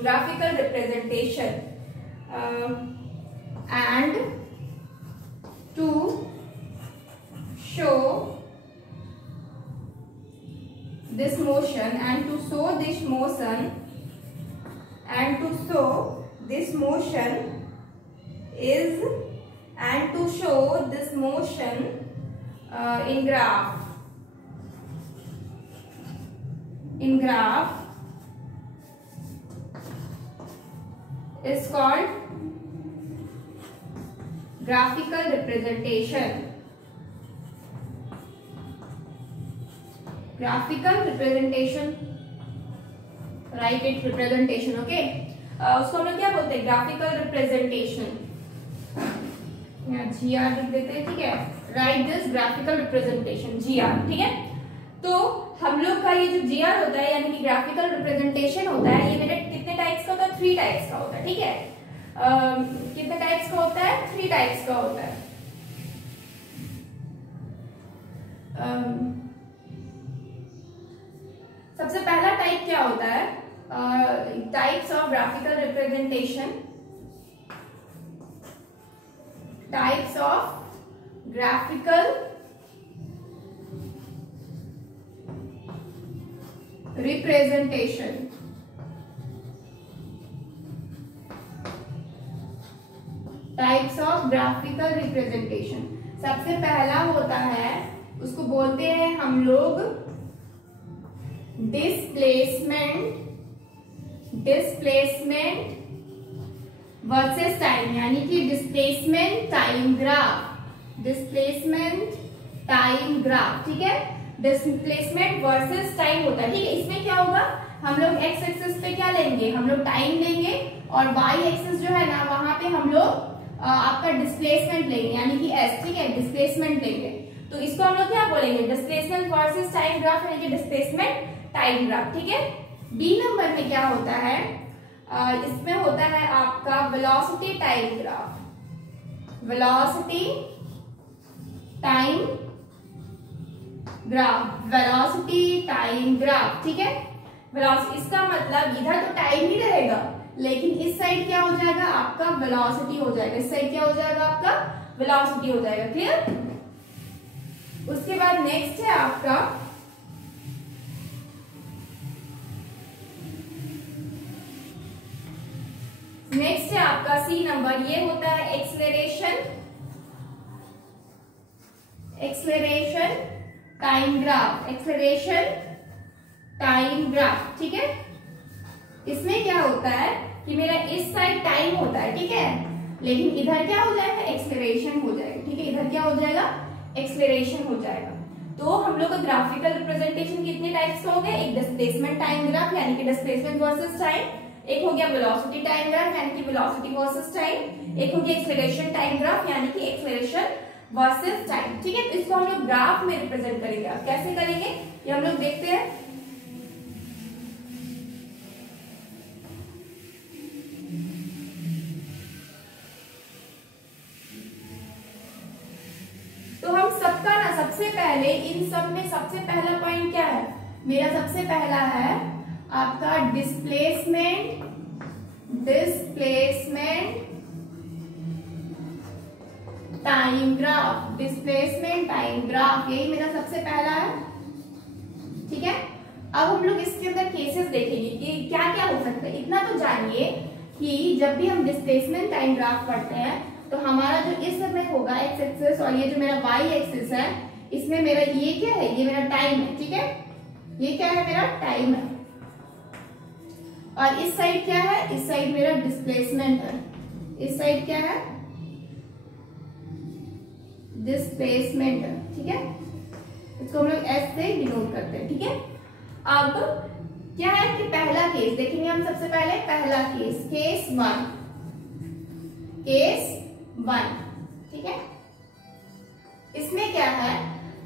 graphical representation. And to show this motion and to show this motion in graph is called graphical representation. Write it, representation. Okay? उसको हम लोग क्या बोलते हैं? Graphical representation. यहाँ GR लिख देते हैं. ठीक है? Right this graphical representation, GR. ठीक है? तो हम लोग का ये जो GR होता है यानी कि ग्राफिकल रिप्रेजेंटेशन होता है, ये मेरे कितने टाइप्स का होता है? 3 टाइप्स का होता है. ठीक है? कितने टाइप्स का होता है? 3 टाइप्स का होता है. सबसे पहला टाइप क्या होता है? Types of graphical representation. Types of graphical representation. Of graphical representation. सबसे पहला होता है, उसको बोलते हैं हम लोग डिस्प्लेसमेंट वर्सेस टाइम, यानी कि displacement time graph, displacement time graph. ठीक है, डिस्प्लेसमेंट वर्सेस टाइम होता है। ठीक है, इसमें क्या होगा, हम लोग एक्स एक्सिस पे क्या लेंगे, हम लोग टाइम लेंगे, और वाई एक्सिस जो है ना वहां पे हम लोग आपका डिस्प्लेसमेंट लेंगे, यानी कि एस। ठीक है, डिस्प्लेसमेंट लेंगे, तो इसको हम लोग क्या बोलेंगे, डिस्प्लेसमेंट वर्सेस टाइम ग्राफ, यानी कि डिस्प्लेसमेंट टाइम ग्राफ। ठीक है, बी नंबर में क्या होता है, इसमें होता है आपका velocity time graph, velocity time graph, velocity time graph. ठीक है, वेलोसिटी, इसका मतलब इधर तो टाइम ही रहेगा, लेकिन इस साइड क्या हो जाएगा आपका वेलोसिटी हो जाएगा, इस साइड क्या हो जाएगा आपका वेलोसिटी हो जाएगा। क्लियर। उसके बाद नेक्स्ट है आपका सी नंबर, ये होता है acceleration time graph, acceleration time graph. ठीक है, इसमें क्या होता है कि मेरा इस साइड टाइम होता है, ठीक है, लेकिन इधर क्या हो जाएगा, एक्सेलरेशन हो जाएगा। ठीक है, इधर क्या हो जाएगा, एक्सेलरेशन हो जाएगा। तो हम लोग का ग्राफिकल रिप्रेजेंटेशन कितने टाइप्स का हो गया, एक डिस्प्लेसमेंट टाइम ग्राफ यानी कि डिस्प्लेसमेंट वर्सेस टाइम, एक हो गया वेलोसिटी टाइम ग्राफ यानी कि वेलोसिटी वर्सेस टाइम, एक हो गया एक्सेलरेशन टाइम ग्राफ यानी कि एक्सेलरेशन वर्सेस टाइम। ठीक है, तो इसको हम लोग ग्राफ में रिप्रेजेंट करेंगे। अब कैसे करेंगे ये हम लोग देखते हैं। तो हम सबका ना सबसे पहले इन सब में सबसे पहला पॉइंट क्या है, मेरा सबसे पहला है आपका displacement time graph, displacement time graph, यही मेरा सबसे पहला है। ठीक है, अब हम लोग इसके अंदर केसेस देखेंगे कि क्या क्या हो सकता है। इतना तो जानिए कि जब भी हम डिस्प्लेसमेंट टाइम ग्राफ पढ़ते हैं तो हमारा जो इस में होगा एक्स एक्सिस, और ये जो मेरा वाई एक्सिस है, इसमें मेरा ये क्या है, ये मेरा टाइम है। ठीक है, ये क्या है, मेरा टाइम है, और इस साइड क्या है, इस साइड मेरा डिस्प्लेसमेंट है, इस साइड क्या है, डिस्प्लेसमेंट है। ठीक है, इसको हम लोग एस से डिनोट करते हैं। ठीक है, अब क्या है कि पहला केस देखेंगे हम सबसे पहले, पहला केस, केस वन। ठीक है, इसमें क्या है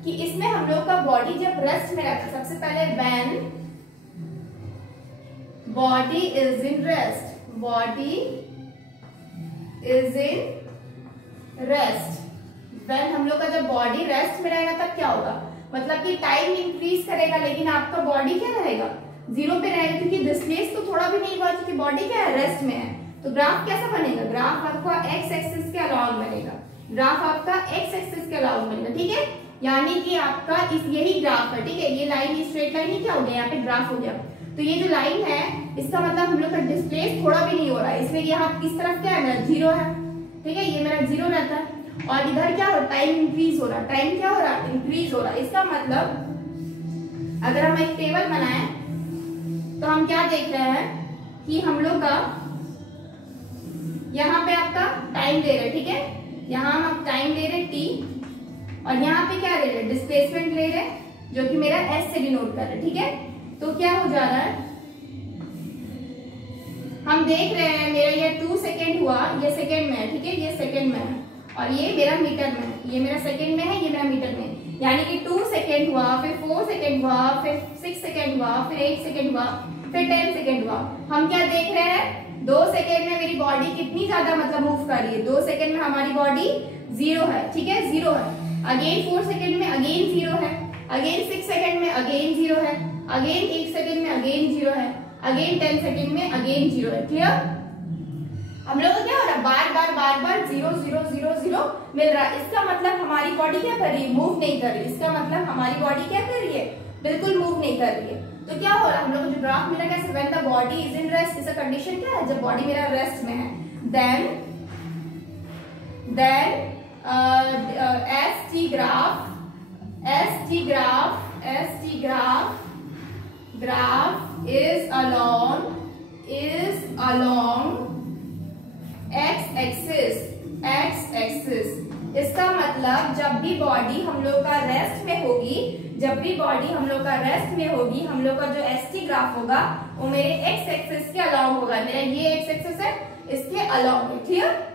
कि इसमें हम लोग का बॉडी जब रेस्ट में रहता है, सबसे पहले when body is in rest, body is in rest, when हम लोग का जब बॉडी रेस्ट में रहेगा तब क्या होगा, मतलब कि टाइम इंक्रीज करेगा, लेकिन आपका बॉडी क्या रहेगा, जीरो पे रहेगा, क्योंकि डिस्प्लेस तो थोड़ा भी नहीं हुआ, क्योंकि बॉडी क्या है, रेस्ट में है। तो ग्राफ कैसा बनेगा, ग्राफ आपका एक्स एक्सिस के अलाउंग बनेगा, ग्राफ आपका एक्स एक्सिस के अलाउंग बनेगा। ठीक है, यानी कि आपका इस यही ग्राफ है। ठीक है, ये लाइन स्ट्रेट लाइन ही क्या हो गया, यहाँ पे ग्राफ हो गया। तो ये जो लाइन है इसका मतलब हम लोग का डिस्प्लेस थोड़ा भी नहीं हो रहा है, इसलिए यहाँ इस तरफ क्या है, मेरा जीरो है। ठीक है, ये मेरा जीरो रहता है, और इधर क्या हो रहा है, टाइम इंक्रीज हो रहा है, टाइम क्या हो रहा है, इंक्रीज हो रहा है। इसका मतलब अगर हम एक टेबल बनाएं तो हम क्या देख रहे हैं कि हम लोग का यहाँ पे आपका टाइम दे रहे हैं। ठीक है, यहाँ हम टाइम ले रहे हैं t, और यहाँ पे क्या ले रहे हैं, डिस्प्लेसमेंट ले रहे हैं, जो कि मेरा s से डिनोट कर रहे हैं। ठीक है, तो क्या हो जा रहा है, हम देख रहे हैं मेरा ये 2 सेकेंड हुआ, ये सेकेंड में है। ठीक है, ये सेकेंड में है, और ये मेरा मीटर में है, ये मेरा सेकेंड में है, ये मेरा मीटर में है। यानी कि 2 सेकेंड हुआ, फिर 4 सेकेंड हुआ, फिर 6 सेकेंड हुआ, फिर 8 सेकेंड हुआ, फिर 10 सेकेंड हुआ। हम क्या देख रहे हैं, 2 सेकेंड में मेरी बॉडी कितनी ज्यादा मतलब मूव कर रही है, 2 सेकेंड में हमारी बॉडी जीरो है। ठीक है, जीरो है, अगेन 4 सेकेंड में अगेन जीरो है, अगेन 6 सेकेंड में अगेन जीरो है, अगेन 1 सेकेंड में अगेन जीरो है, अगेन 10 सेकेंड में अगेन जीरो है। क्लियर, हम लोग को क्या हो रहा है, बार बार जीरो जीरो जीरो जीरो मिल रहा है। इसका मतलब हमारी बॉडी क्या कर रही है, मूव नहीं कर रही। इसका मतलब हमारी बॉडी क्या कर रही है, बिल्कुल मूव नहीं कर रही है। तो क्या हो रहा है, हम लोग को जो ग्राफ मिला कैसे, when the body is in rest, इसका कंडीशन क्या है, जब बॉडी मेरा रेस्ट में है, then then ST graph is along x axis। इसका मतलब जब भी बॉडी हम लोग का रेस्ट में होगी, हम लोग का जो ST ग्राफ होगा वो मेरे x एक्सिस के अलाउंग होगा। मेरा ये x एक्सिस है, इसके अलाउंग है। क्लियर?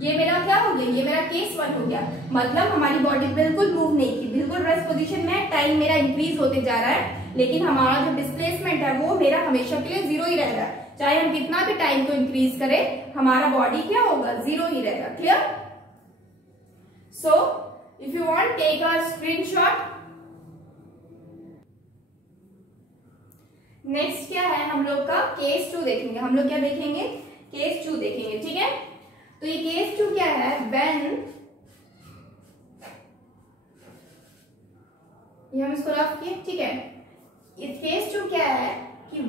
ये मेरा क्या हो गया, ये मेरा केस 1 हो गया। मतलब हमारी बॉडी बिल्कुल मूव नहीं की, बिल्कुल रेस्ट पोजीशन में, टाइम मेरा इंक्रीज होते जा रहा है, लेकिन हमारा जो डिस्प्लेसमेंट है वो मेरा हमेशा के लिए 0 ही रहेगा। चाहे हम कितना भी टाइम को इंक्रीज करें, हमारा बॉडी क्या होगा, 0 ही रहेगा। Clear? So if you want take a screenshot. Next क्या है हम लोग का, केस 2 देखेंगे। हम लोग क्या देखेंगे, केस 2 देखेंगे। ठीक है, तो ये केस 2 क्या है, ये हम इसको रफ किए। ठीक है, इस केस 2 क्या है कि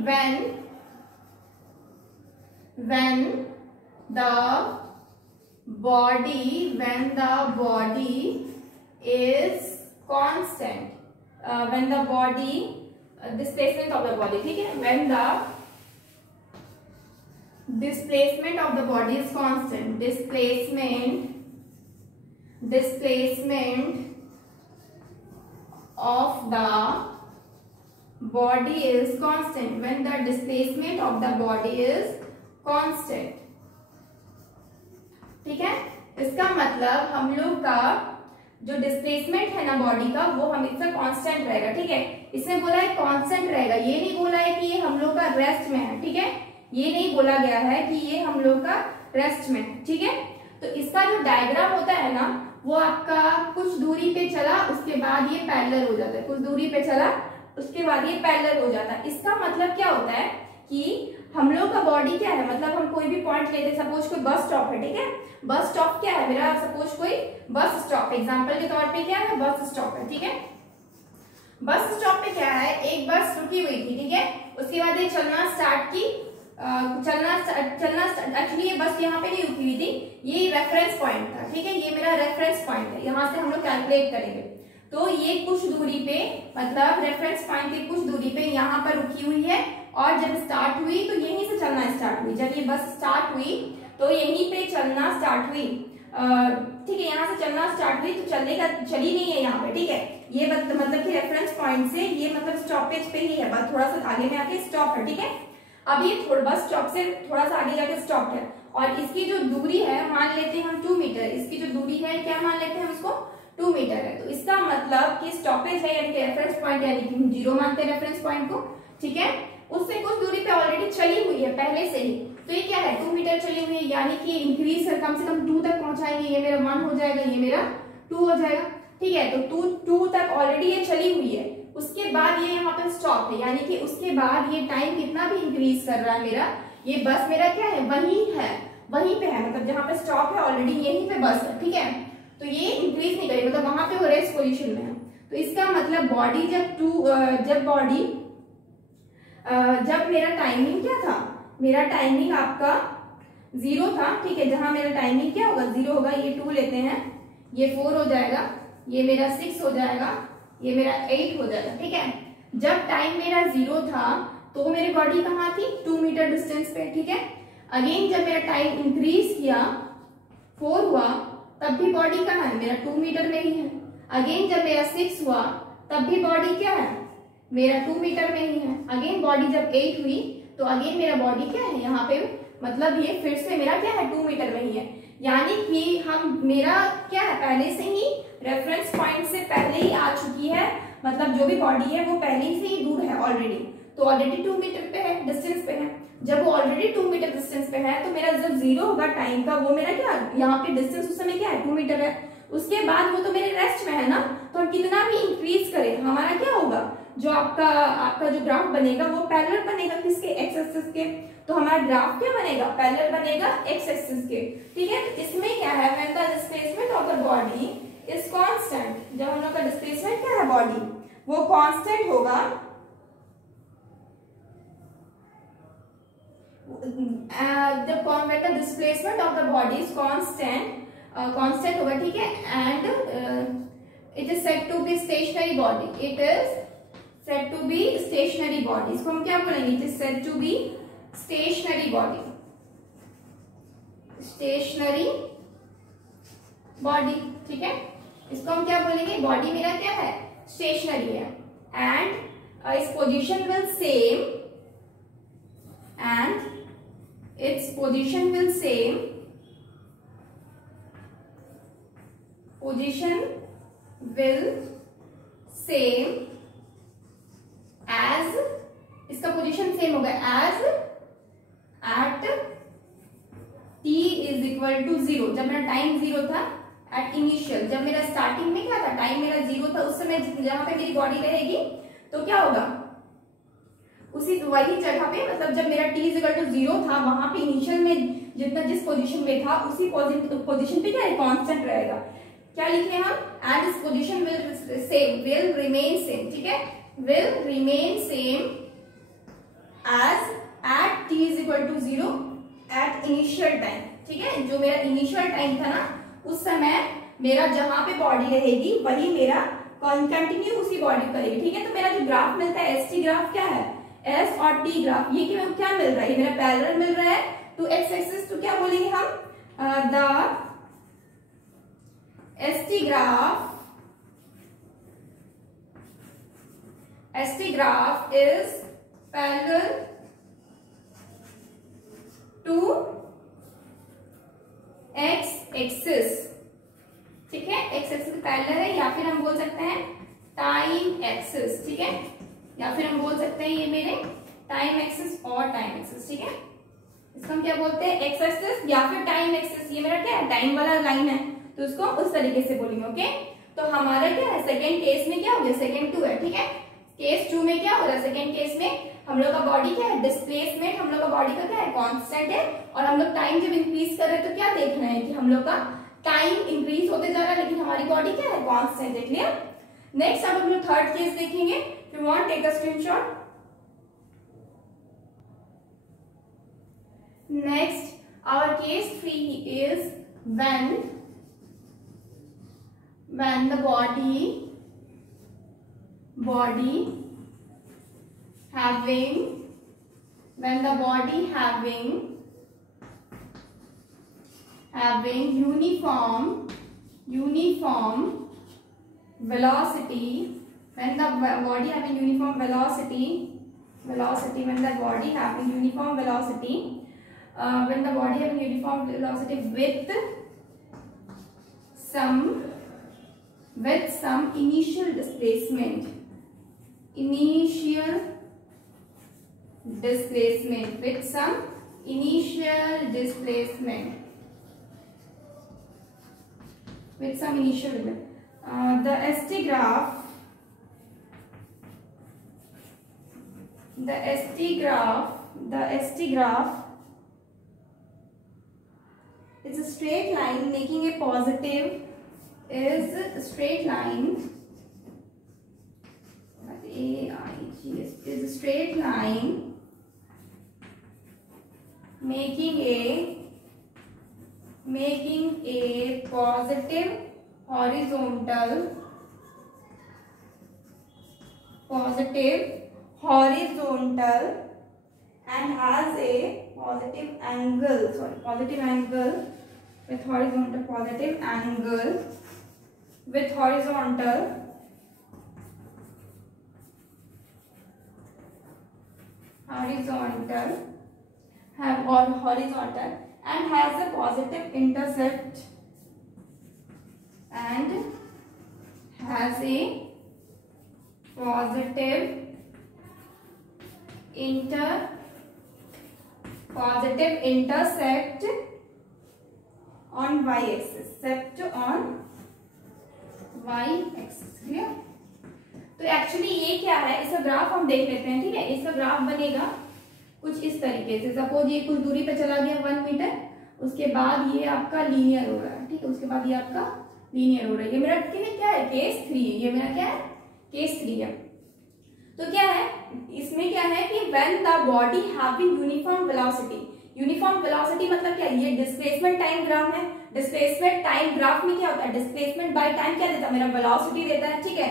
when the body is constant, when the body displacement of the body, ठीक है, when the displacement of the body is constant, displacement of the body is constant, when the displacement of the body is constant। ठीक है, इसका मतलब हम लोग का जो डिस्प्लेसमेंट है ना बॉडी का, वो हमेशा कांस्टेंट रहेगा। ठीक है, इसमें बोला है कांस्टेंट रहेगा, ये नहीं बोला है कि ये हम लोग का रेस्ट में है। ठीक है, ये नहीं बोला गया है कि ये हम लोग का रेस्ट में है। ठीक है, तो इसका जो डायग्राम होता है ना, वो आपका कुछ दूरी पे चला, उसके बाद ये पैरेलल हो जाता है, कुछ दूरी पे चला उसके बाद ये पैरेलल हो जाता है। इसका मतलब क्या होता है कि हम लोग का बॉडी क्या है, मतलब हम कोई भी पॉइंट लेते, सपोज कोई बस स्टॉप है। ठीक है, बस स्टॉप क्या है मेरा, सपोज कोई बस स्टॉप, एग्जांपल के तौर पे क्या है, बस स्टॉप है। ठीक है, बस स्टॉप पे क्या है, एक बस रुकी हुई थी। ठीक है, उसके बाद ये चलना स्टार्ट की, एक्चुअली ये बस यहाँ पे नहीं रुकी हुई थी, ये रेफरेंस पॉइंट था। ठीक है, ये मेरा रेफरेंस पॉइंट है, यहाँ से हम लोग कैलकुलेट करेंगे। तो ये कुछ दूरी पे, मतलब रेफरेंस पॉइंट के कुछ दूरी पे यहाँ पर रुकी हुई है, और जब स्टार्ट हुई तो यहीं से चलना स्टार्ट हुई। जब ये बस स्टार्ट हुई तो यहीं पे चलना स्टार्ट हुई। ठीक है, यहाँ से चलना स्टार्ट हुई तो चली नहीं है यहाँ पे। ठीक है, ये मतलब कि रेफरेंस पॉइंट से ये मतलब स्टॉपेज पे ही है, बस थोड़ा सा आगे में आके स्टॉप है। ठीक है, अब ये बस स्टॉप से थोड़ा सा आगे जाके स्टॉप है, और इसकी जो दूरी है मान लेते हैं हम 2 मीटर। इसकी जो दूरी है क्या मान लेते हैं हम इसको 2 मीटर है। तो इसका मतलब कि स्टॉपेज है यानी कि रेफरेंस पॉइंट, यानी कि हम 0 मानते हैं रेफरेंस पॉइंट को। ठीक है, उससे कुछ दूरी पे ऑलरेडी चली हुई है पहले से ही, तो ये क्या है 2 मीटर चली हुई है, यानी कि इंक्रीज कम से कम 2 तक पहुंचाएंगे। ये मेरा 1 हो जाएगा, ये मेरा 2 हो जाएगा। ठीक है, तो 2 तक ऑलरेडी ये चली हुई है, उसके बाद ये यहाँ पे स्टॉप है, यानी कि उसके बाद ये टाइम कितना भी इंक्रीज कर रहा है मेरा, ये बस मेरा क्या है, वहीं पे है, मतलब जहाँ पे स्टॉप है ऑलरेडी यहीं पे बस है। ठीक है, तो ये इंक्रीज नहीं करेगी, मतलब वहां पे वो रेस्ट पोजीशन में है। तो इसका मतलब बॉडी जब मेरा टाइमिंग क्या था, मेरा टाइमिंग आपका 0 था। ठीक है, जहां मेरा टाइमिंग क्या होगा, 0 होगा। ये 2 लेते हैं, ये 4 हो जाएगा, ये मेरा 6 हो जाएगा, ये मेरा 8 हो जाएगा। ठीक है, जब टाइम मेरा 0 था तो मेरी बॉडी कहाँ थी, 2 मीटर डिस्टेंस पे। ठीक है, अगेन जब मेरा टाइम इंक्रीज किया, 4 हुआ, तब भी बॉडी कहाँ है, मेरा 2 मीटर में ही है। अगेन जब मेरा 6 हुआ, तब भी बॉडी क्या है, मेरा 2 मीटर में ही है। अगेन बॉडी जब 8 हुई तो अगेन मेरा बॉडी क्या है यहाँ पे, मतलब ये फिर से मेरा क्या है 2 मीटर में ही है। यानी कि हम मेरा क्या है, पहले से ही रेफरेंस पॉइंट से पहले ही आ चुकी है, मतलब जो भी बॉडी है वो पहले से ही दूर है ऑलरेडी, तो ऑलरेडी 2 मीटर पे है, डिस्टेंस पे है। जब वो ऑलरेडी 2 मीटर डिस्टेंस पे है, तो मेरा जब 0 होगा टाइम का, वो मेरा क्या यहाँ पे डिस्टेंस उस समय क्या है 2 मीटर है। उसके बाद वो तो मेरे रेस्ट में है ना, तो हम कितना भी इंक्रीज करें, हमारा क्या होगा, जो आपका जो ग्राफ बनेगा वो पैरेलल बनेगा किसके, एक्स एक्सिस के। तो हमारा ग्राफ क्या बनेगा, पैरेलल बनेगा एक्स एक्सिस के। ठीक है, तो इसमें क्या है, when the displacement of the body is constant, जब हम लोग का डिस्प्लेसमेंट क्या है बॉडी वो कांस्टेंट होगा, जब when the displacement of the body is constant, constant होगा, ठीक है। And it is said to be stationary body, it is said to be stationary body. इसको हम क्या बोलेंगे? It is said to be stationary body, stationary body, ठीक है। इसको हम क्या बोलेंगे? बॉडी मेरा क्या है? स्टेशनरी है। And its position will same, and its position will same, position will same as, इसका पोजीशन सेम होगा as at t is equal to 0, जब मेरा टाइम 0 था, at initial, जब मेरा स्टार्टिंग में क्या था? टाइम मेरा 0 था, उस समय जहां पे मेरी बॉडी रहेगी तो क्या होगा? उसी वही जगह पे, मतलब जब मेरा t इक्वल टू 0 था, वहां पे इनिशियल में जितना जिस पोजीशन में था उसी पोजीशन पे क्या है? कांस्टेंट रहेगा। क्या लिखे हम? And this position will same, will remain same, ठीक है, will remain same as at t equal to 0 at initial time, ठीक है। जो मेरा इनिशियल टाइम था ना, उस समय मेरा जहां पे बॉडी रहेगी वही मेरा कंटिन्यू उसी बॉडी करेगी, ठीक है। तो मेरा जो ग्राफ मिलता है, एस टी ग्राफ क्या है? एस और टी ग्राफ, ये क्या मिल रहा है? ये मेरा पैरेलल मिल रहा है टू एक्स एक्सिस, तो क्या बोलेंगे हम? The S T graph is parallel to X axis, ठीक है। एक्स एक्सिस पैरेलल है, या फिर हम बोल सकते हैं टाइम एक्सिस, ठीक है, या फिर हम बोल सकते हैं ये मेरे टाइम एक्सिस और टाइम एक्सिस, ठीक है। इसको हम क्या बोलते हैं? एक्स एक्सिस या फिर टाइम एक्सिस। ये मेरा क्या है? टाइम वाला लाइन है, तो इसको उस तरीके से बोलेंगे, ओके। तो हमारा क्या है? सेकेंड केस में क्या हो गया? सेकेंड 2 है, ठीक है। केस 2 में क्या हो रहा है? सेकेंड केस में हम लोग का बॉडी क्या है? डिस्प्लेसमेंट, हम लोग का बॉडी का क्या है? कांस्टेंट है। और हम लोग टाइम जब इंक्रीज कर रहे हैं तो क्या देखना है कि हम लोग का टाइम इंक्रीज होते जा रहा है, लेकिन हमारी बॉडी क्या है? कांस्टेंट है, क्लियर। नेक्स्ट अब हम लोग थर्ड केस देखेंगे। If you want take a screenshot. Next our case 3 is when the body having uniform velocity, when the body having uniform velocity, when the body having uniform velocity with some initial displacement, the ST graph is a straight line making a positive, is a straight line making a positive horizontal and has a positive angle with horizontal and has a positive intercept on y-axis, clear. तो actually ये क्या है? इसका graph हम देख लेते हैं, ठीक है। इसका ग्राफ बनेगा कुछ इस तरीके से। सपोज ये कुछ दूरी पे चला गया 1 मीटर, उसके बाद ये आपका लीनियर हो रहा है, ठीक है। उसके बाद ये आपका लीनियर हो रहा है। ये मेरा क्या है? केस 3 है। ये मेरा क्या है? केस 3 है। तो क्या है इसमें? क्या है कि when the body having uniform velocity, uniform velocity मतलब क्या, ये डिस्प्लेसमेंट टाइम ग्राफ है। डिस्प्लेसमेंट टाइम ग्राफ में क्या होता है, डिस्प्लेसमेंट बाय टाइम क्या देता है, मेरा वेलोसिटी देता है, ठीक है।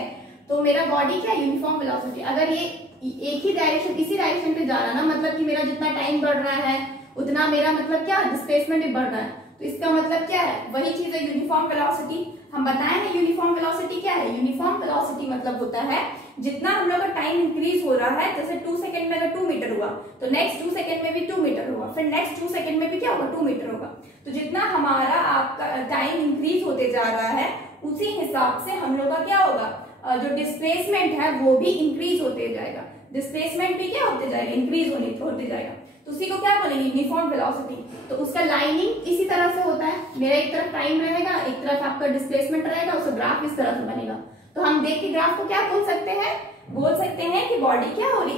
तो मेरा बॉडी क्या यूनिफॉर्म वेलोसिटी, अगर ये एक ही डायरेक्शन इसी डायरेक्शन पे जा रहा है ना, मतलब कि मेरा जितना टाइम बढ़ रहा है उतना मेरा मतलब क्या डिस्प्लेसमेंट भी बढ़ रहा है। तो इसका मतलब क्या है, वही चीज है यूनिफॉर्म वेलोसिटी। हम बताए हैं यूनिफॉर्म वेलोसिटी क्या है। यूनिफॉर्म वेलोसिटी मतलब होता है जितना हम लोग का टाइम इंक्रीज हो रहा है, जैसे 2 सेकंड में अगर 2 मीटर हुआ तो नेक्स्ट 2 सेकंड में भी 2 मीटर होगा, फिर नेक्स्ट 2 सेकंड में भी क्या होगा 2 मीटर होगा। तो जितना हमारा आपका टाइम इंक्रीज होते जा रहा है उसी हिसाब से हम लोग का क्या होगा, जो डिस्प्लेसमेंट है वो भी इंक्रीज होते जाएगा। डिस्प्लेसमेंट भी क्या होते जाएगा, इंक्रीज होते जाएगा। तो उसी को क्या बोलेंगे, यूनिफॉर्म वेलोसिटी। तो उसका लाइनिंग इसी तरह से होता है, मेरा एक तरफ टाइम रहेगा, एक तरफ आपका डिस्प्लेसमेंट रहेगा, उसका ग्राफ इस तरह से बनेगा। तो हम देख के ग्राफ को क्या बोल सकते हैं, बोल सकते हैं कि बॉडी क्या हो रही,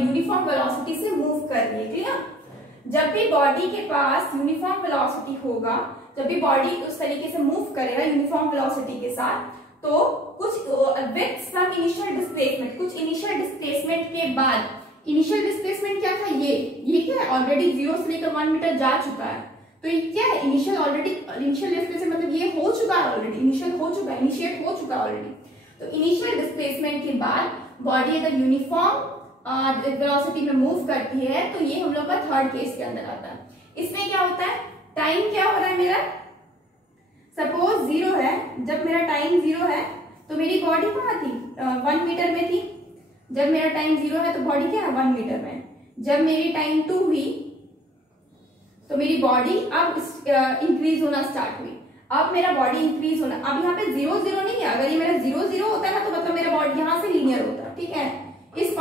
यूनिफॉर्म वेलोसिटी से मूव कर रही है। क्लियर। जब भी बॉडी के पास यूनिफॉर्म वेलोसिटी होगा, जब भी बॉडी उस तरीके से मूव करेगा यूनिफॉर्म वेलोसिटी के साथ, तो कुछ विथ सम इनिशियल डिस्प्लेसमेंट, कुछ इनिशियल डिस्प्लेसमेंट के बाद, इनिशियल डिस्प्लेसमेंट क्या था, ये क्या है, ऑलरेडी 0 से लेकर 1 मीटर जा चुका है। तो ये क्या है, इनिशियल डिस्प्लेसमेंट मतलब ये हो चुका है ऑलरेडी, इनिशिएट हो चुका है ऑलरेडी। तो इनिशियल डिस्प्लेसमेंट के बाद बॉडी अगर यूनिफॉर्म वेलोसिटी में मूव करती है तो ये हम लोग का थर्ड केस के अंदर आता है। इसमें क्या होता है, टाइम क्या हो रहा है मेरा, सपोज 0 है, जब मेरा टाइम 0 है तो मेरी बॉडी कहाँ थी, 1 मीटर में थी। जब मेरा टाइम 0 है तो बॉडी क्या है 1 मीटर में। जब मेरी टाइम 2 हुई तो मेरी बॉडी अब इंक्रीज होना स्टार्ट हुई। अब मेरा बॉडी इंक्रीज होना, अब यहाँ पे 0 0 नहीं है, अगर ये मेरा 0 0 होता है ना तो मतलब मेरा बॉडी यहाँ से लीनियर होता है, ठीक है, इस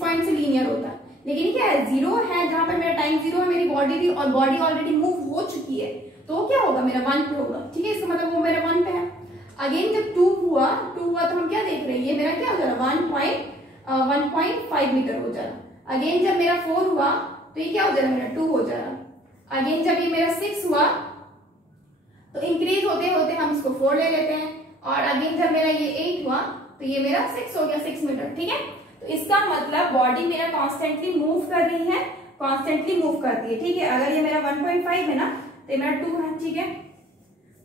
पॉइंट से लीनियर होता है। लेकिन क्या है, 0 है जहां पे मेरा टाइम 0 है, मेरी बॉडी भी और बॉडी ऑलरेडी मूव हो चुकी है, तो क्या होगा, मेरा 1 पे होगा, ठीक है, इसका मतलब वो मेरा 1 पे है। अगेन जब 2 हुआ तो हम क्या देख रहे हैं, ये मेरा क्या हो जा रहा है 1.5 मीटर हो जा रहा। अगेन जब मेरा 4 हुआ तो ये क्या हो जा रहा है, मेरा 2 हो जा रहा। अगेन जब ये मेरा 6 हुआ तो इंक्रीज होते होते हम इसको 4 ले लेते हैं, और अगेन जब मेरा ये 8 हुआ तो ये मेरा 6 हो गया, 6 मीटर, ठीक है। तो इसका मतलब बॉडी मेरा कॉन्स्टेंटली मूव कर रही है, कॉन्स्टेंटली मूव करती है, ठीक है। अगर ये मेरा 1.5 है ना तो मेरा 2 है, ठीक है।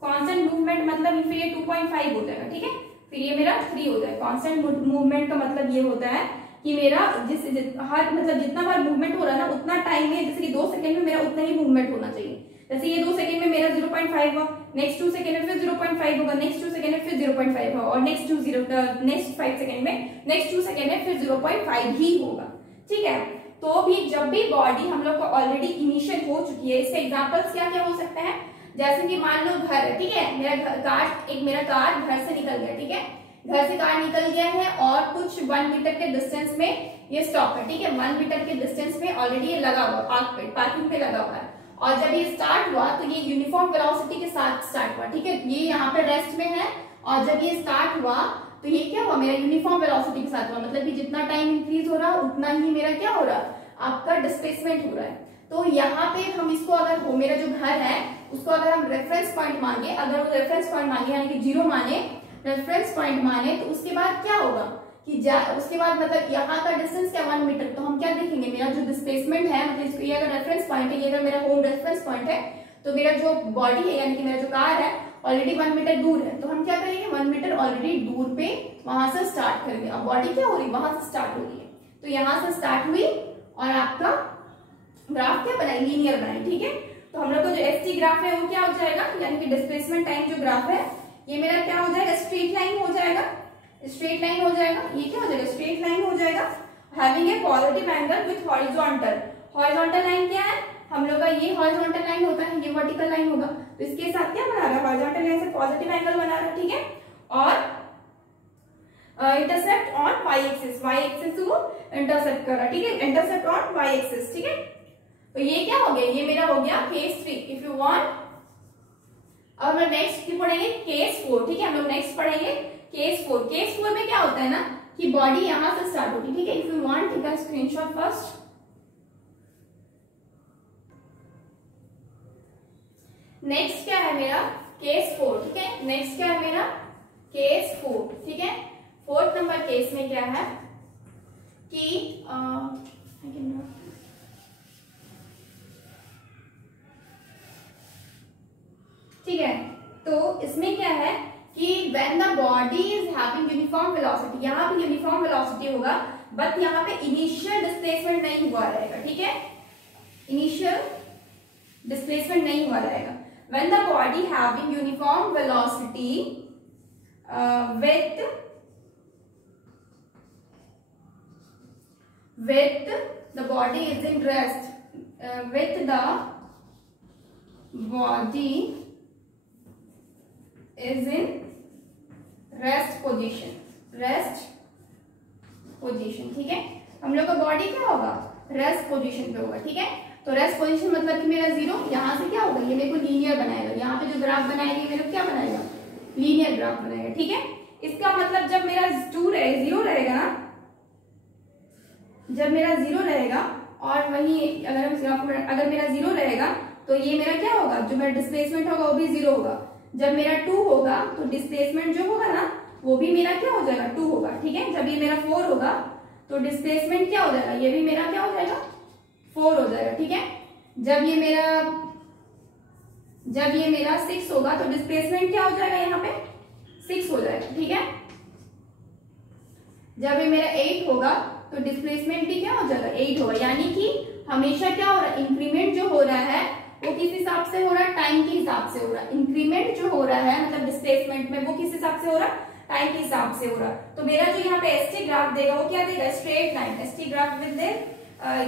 कांस्टेंट मूवमेंट मतलब फिर ये 2.5 हो जाएगा, ठीक है, फिर ये मेरा 3 हो जाएगा। कांस्टेंट मूवमेंट का मतलब ये होता है कि मेरा मतलब जितना बार मूवमेंट हो रहा है ना उतना टाइम में, जैसे कि 2 सेकंड में मेरा उतना ही मूवमेंट होना चाहिए। जैसे ये 2 सेकंड में मेरा 0.5 हुआ, नेक्स्ट 2 सेकंड में फिर 0.5 होगा, नेक्स्ट 2 सेकंड में फिर 0.5 होगा, और नेक्स्ट 5 सेकंड में नेक्स्ट 2 सेकंड में फिर 0.5 ही होगा, ठीक है। तो भी जब भी बॉडी हम लोग को ऑलरेडी इनिशियल हो चुकी है, इसके एग्जांपल्स क्या क्या हो सकते हैं, जैसे कि मान लो घर है, ठीक है, मेरा कार घर से निकल गया, ठीक है, घर से कार निकल गया है और कुछ 1 मीटर के डिस्टेंस में ये स्टॉप है, ठीक है, 1 मीटर के डिस्टेंस में ऑलरेडी ये लगा हुआ पार्किंग पे लगा हुआ है। और जब ये स्टार्ट हुआ तो ये यूनिफॉर्म वेलोसिटी के साथ स्टार्ट हुआ, ठीक है, ये यहाँ पे रेस्ट में है, और जब ये स्टार्ट हुआ तो ये क्या हुआ, मेरा यूनिफॉर्म वेलोसिटी के साथ हुआ, मतलब कि जितना टाइम इंक्रीज हो रहा उतना ही मेरा क्या हो रहा, आपका डिस्प्लेसमेंट हो रहा है। तो यहाँ पे हम इसको अगर मेरा जो घर है उसको अगर हम रेफरेंस पॉइंट मांगे, अगर वो रेफरेंस पॉइंट मांगे यानी कि 0 माने, रेफरेंस पॉइंट माने, तो उसके बाद क्या होगा कि उसके बाद मतलब यहाँ का डिस्टेंस क्या 1 मीटर, तो हम क्या देखेंगे, मेरा जो डिस्प्लेसमेंट है, मतलब ये अगर रेफरेंस पॉइंट है, ये अगर मेरा होम रेफरेंस पॉइंट है, तो मेरा जो बॉडी है यानी कि मेरा जो कार है ऑलरेडी 1 मीटर दूर है, तो हम क्या करेंगे 1 मीटर ऑलरेडी दूर पे वहां से स्टार्ट करेंगे। अब बॉडी क्या हो रही है, वहां से स्टार्ट हो रही है, तो यहाँ से स्टार्ट हुई और आपका ग्राफ क्या बनाई, लीनियर बनाई, ठीक है। तो हम लोग का जो एसटी ग्राफ है वो क्या हो जाएगा, यानी कि डिस्प्लेसमेंट टाइम जो ग्राफ है ये मेरा क्या हो जाएगा, स्ट्रेट लाइन हो जाएगा, स्ट्रेट लाइन हो जाएगा, ये क्या हो जाएगा, स्ट्रेट लाइन हो जाएगा, having a positive angle with horizontal. Horizontal line क्या है, हम लोग का ये हॉरिजॉन्टल लाइन होता है, ये वर्टिकल लाइन होगा, तो इसके साथ क्या बना रहा है, हॉरिजॉन्टल लाइन से पॉजिटिव एंगल बना रहा है, ठीक है। और इंटरसेप्ट ऑन वाई एक्सिस को इंटरसेप्ट कर रहा है, ठीक है, इंटरसेप्ट ऑन वाई एक्सिस, ठीक है। तो ये क्या हो गया, ये मेरा हो गया केस 3। इफ यू वांट, अब हम नेक्स्ट पढ़ेंगे केस 4, ठीक है, हम लोग नेक्स्ट पढ़ेंगे केस 4। केस 4 में क्या होता है ना कि बॉडी यहां से स्टार्ट होती है, ठीक है। If you want take a screenshot first. Next क्या है मेरा केस 4, ठीक है, नेक्स्ट क्या है मेरा केस 4, ठीक है। 4th नंबर केस में क्या है कि ठीक है। तो इसमें क्या है कि when the body is having uniform velocity, यहाँ पे यूनिफॉर्म वेलोसिटी होगा, बट यहाँ पे इनिशियल डिस्प्लेसमेंट नहीं हुआ रहेगा, ठीक है, इनिशियल डिस्प्लेसमेंट नहीं हुआ रहेगा। When the body having uniform velocity with the body is in rest, with the body is in rest position, ठीक है। हम लोग का बॉडी क्या होगा, रेस्ट पोजीशन पे होगा, ठीक है। तो रेस्ट पोजीशन मतलब कि मेरा जीरो, यहाँ से क्या होगा, ये मेरे को लीनियर बनाएगा, यहाँ पे जो ग्राफ बनाएगा ये मेरे को क्या बनाएगा, लीनियर ग्राफ बनाएगा, ठीक है। इसका मतलब जब मेरा जीरो रहेगा ना, जब मेरा जीरो रहेगा और वही अगर मेरा जीरो रहेगा तो ये मेरा क्या होगा, जो मेरा डिस्प्लेसमेंट होगा वो भी जीरो होगा। जब मेरा 2 होगा तो डिस्प्लेसमेंट जो होगा ना वो भी मेरा क्या हो जाएगा, 2 होगा, ठीक है। जब ये मेरा 4 होगा तो डिस्प्लेसमेंट क्या हो जाएगा, ये भी मेरा क्या हो जाएगा, 4 हो जाएगा, ठीक है। जब ये मेरा 6 होगा तो डिस्प्लेसमेंट क्या हो जाएगा, यहाँ पे 6 हो जाएगा, ठीक है। जब ये मेरा 8 होगा तो डिस्प्लेसमेंट भी क्या हो जाएगा, 8 होगा। यानी कि हमेशा क्या हो रहा है, इंक्रीमेंट जो हो रहा है वो किस हिसाब से हो रहा है, टाइम के हिसाब से हो रहा है। इंक्रीमेंट जो हो रहा है मतलब डिस्प्लेसमेंट में वो किस हिसाब से हो रहा है, टाइम के हिसाब से हो रहा है। तो मेरा जो यहाँ पे एसटी ग्राफ देगा वो क्या देगा, straight line. ST graph with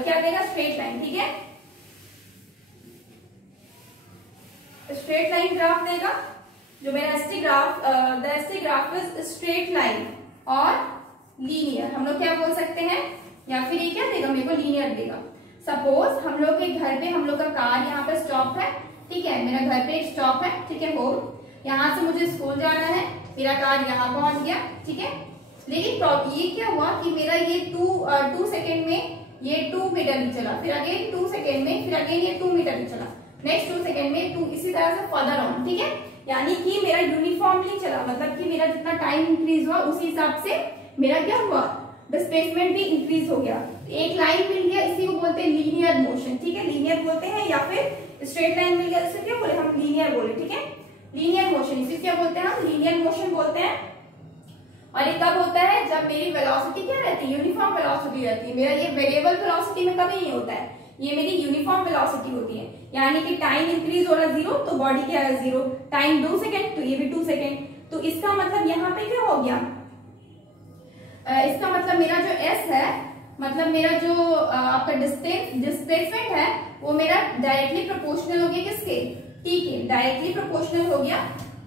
क्या देगा, स्ट्रेट लाइन, ठीक है, स्ट्रेट लाइन ग्राफ देगा। जो मेरा ST graph, the ST graph is straight line और लीनियर, हम लोग क्या बोल सकते हैं, या फिर ये क्या देगा, मेरे को लीनियर देगा। सपोज हम लोग के घर पे हम लोग का कार यहाँ पे स्टॉप है, ठीक है, मेरा घर पे एक स्टॉप है, ठीक है, होम, यहाँ से मुझे स्कूल जाना है, मेरा कार यहाँ पहुंच गया, ठीक है। लेकिन ये क्या हुआ कि मेरा ये 2 सेकेंड में ये 2 मीटर ही चला, फिर अगेन 2 सेकेंड में, फिर अगेन ये 2 मीटर ही चला, नेक्स्ट 2 सेकेंड में 2, इसी तरह से फर्दर ऑन, ठीक है। यानी कि मेरा यूनिफॉर्मली चला, मतलब कि मेरा जितना टाइम इंक्रीज हुआ उसी हिसाब से मेरा क्या हुआ, डिस्प्लेसमेंट भी इंक्रीज हो गया। एक लाइन मिल गया, इसी को बोलते हैं लीनियर मोशन, ठीक है, लीनियर बोलते हैं, या फिर स्ट्रेट लाइन मिल गया, इसे क्या बोले हम, लीनियर बोले, ठीक है, लीनियर मोशन, इसे क्या बोलते हैं हम, लीनियर मोशन बोलते हैं। और ये कब होता है, जब मेरी वेलोसिटी क्या रहती है, यूनिफॉर्म वेलोसिटी रहती है। मेरा ये वेरिएबल वेलोसिटी में कभी नहीं होता है, ये मेरी यूनिफॉर्म वेलोसिटी होती है। यानी कि टाइम इंक्रीज हो रहा है 0 तो बॉडी क्या है 0, टाइम 2 सेकेंड तो ये भी 2 सेकेंड। तो इसका मतलब यहाँ पे क्या हो गया, इसका मतलब मेरा जो S है, मतलब मेरा जो आपका डिस्प्लेसमेंट है वो मेरा डायरेक्टली प्रोपोर्शनल हो गया किसके, T के, डायरेक्टली प्रोपोर्शनल हो गया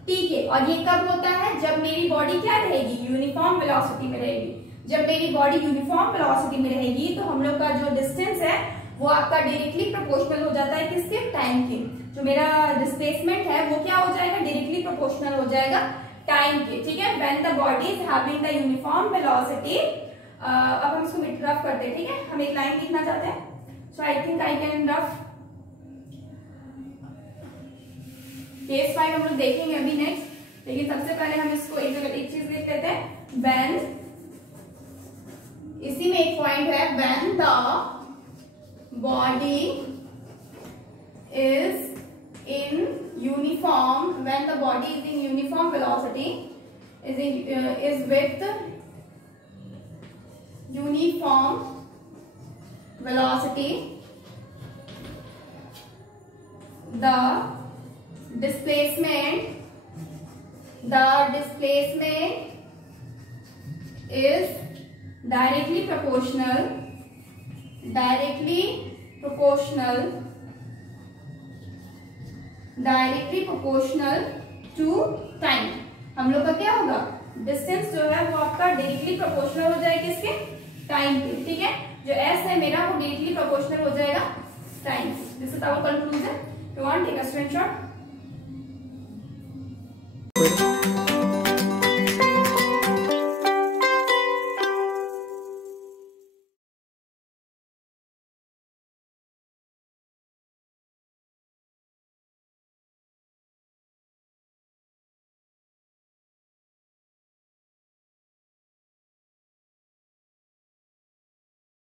T के। और ये कब होता है, जब मेरी बॉडी क्या रहेगी, यूनिफॉर्म वेलोसिटी में रहेगी। जब मेरी बॉडी यूनिफॉर्म वेलोसिटी में रहेगी तो हम लोग का जो डिस्टेंस है वो आपका डायरेक्टली प्रोपोर्शनल हो जाता है किसके, टाइम के। जो मेरा डिस्प्लेसमेंट है वो क्या हो जाएगा, डायरेक्टली प्रोपोर्शनल हो जाएगा टाइम के, ठीक है। When the body is having the uniform velocity, अब हम इसको रफ करते हैं, ठीक है। हम एक लाइन लिखना चाहते हैं, so I think I can rough. Case 5 हम लोग देखेंगे अभी नेक्स्ट, लेकिन सबसे पहले हम इसको एक जगह एक चीज लिख लेते हैं, व्हेन, इसी में एक पॉइंट है, when the body is in uniform, when the body is in uniform velocity, is with uniform velocity, the displacement is directly proportional to time. हम लोग का क्या होगा, डिस्टेंस जो है वो आपका डायरेक्टली प्रोपोर्शनल हो जाएगा किसके, टाइम के, ठीक है। जो S है मेरा वो डायरेक्टली प्रोपोर्शनल हो जाएगा time. This is our conclusion. You want take a screenshot.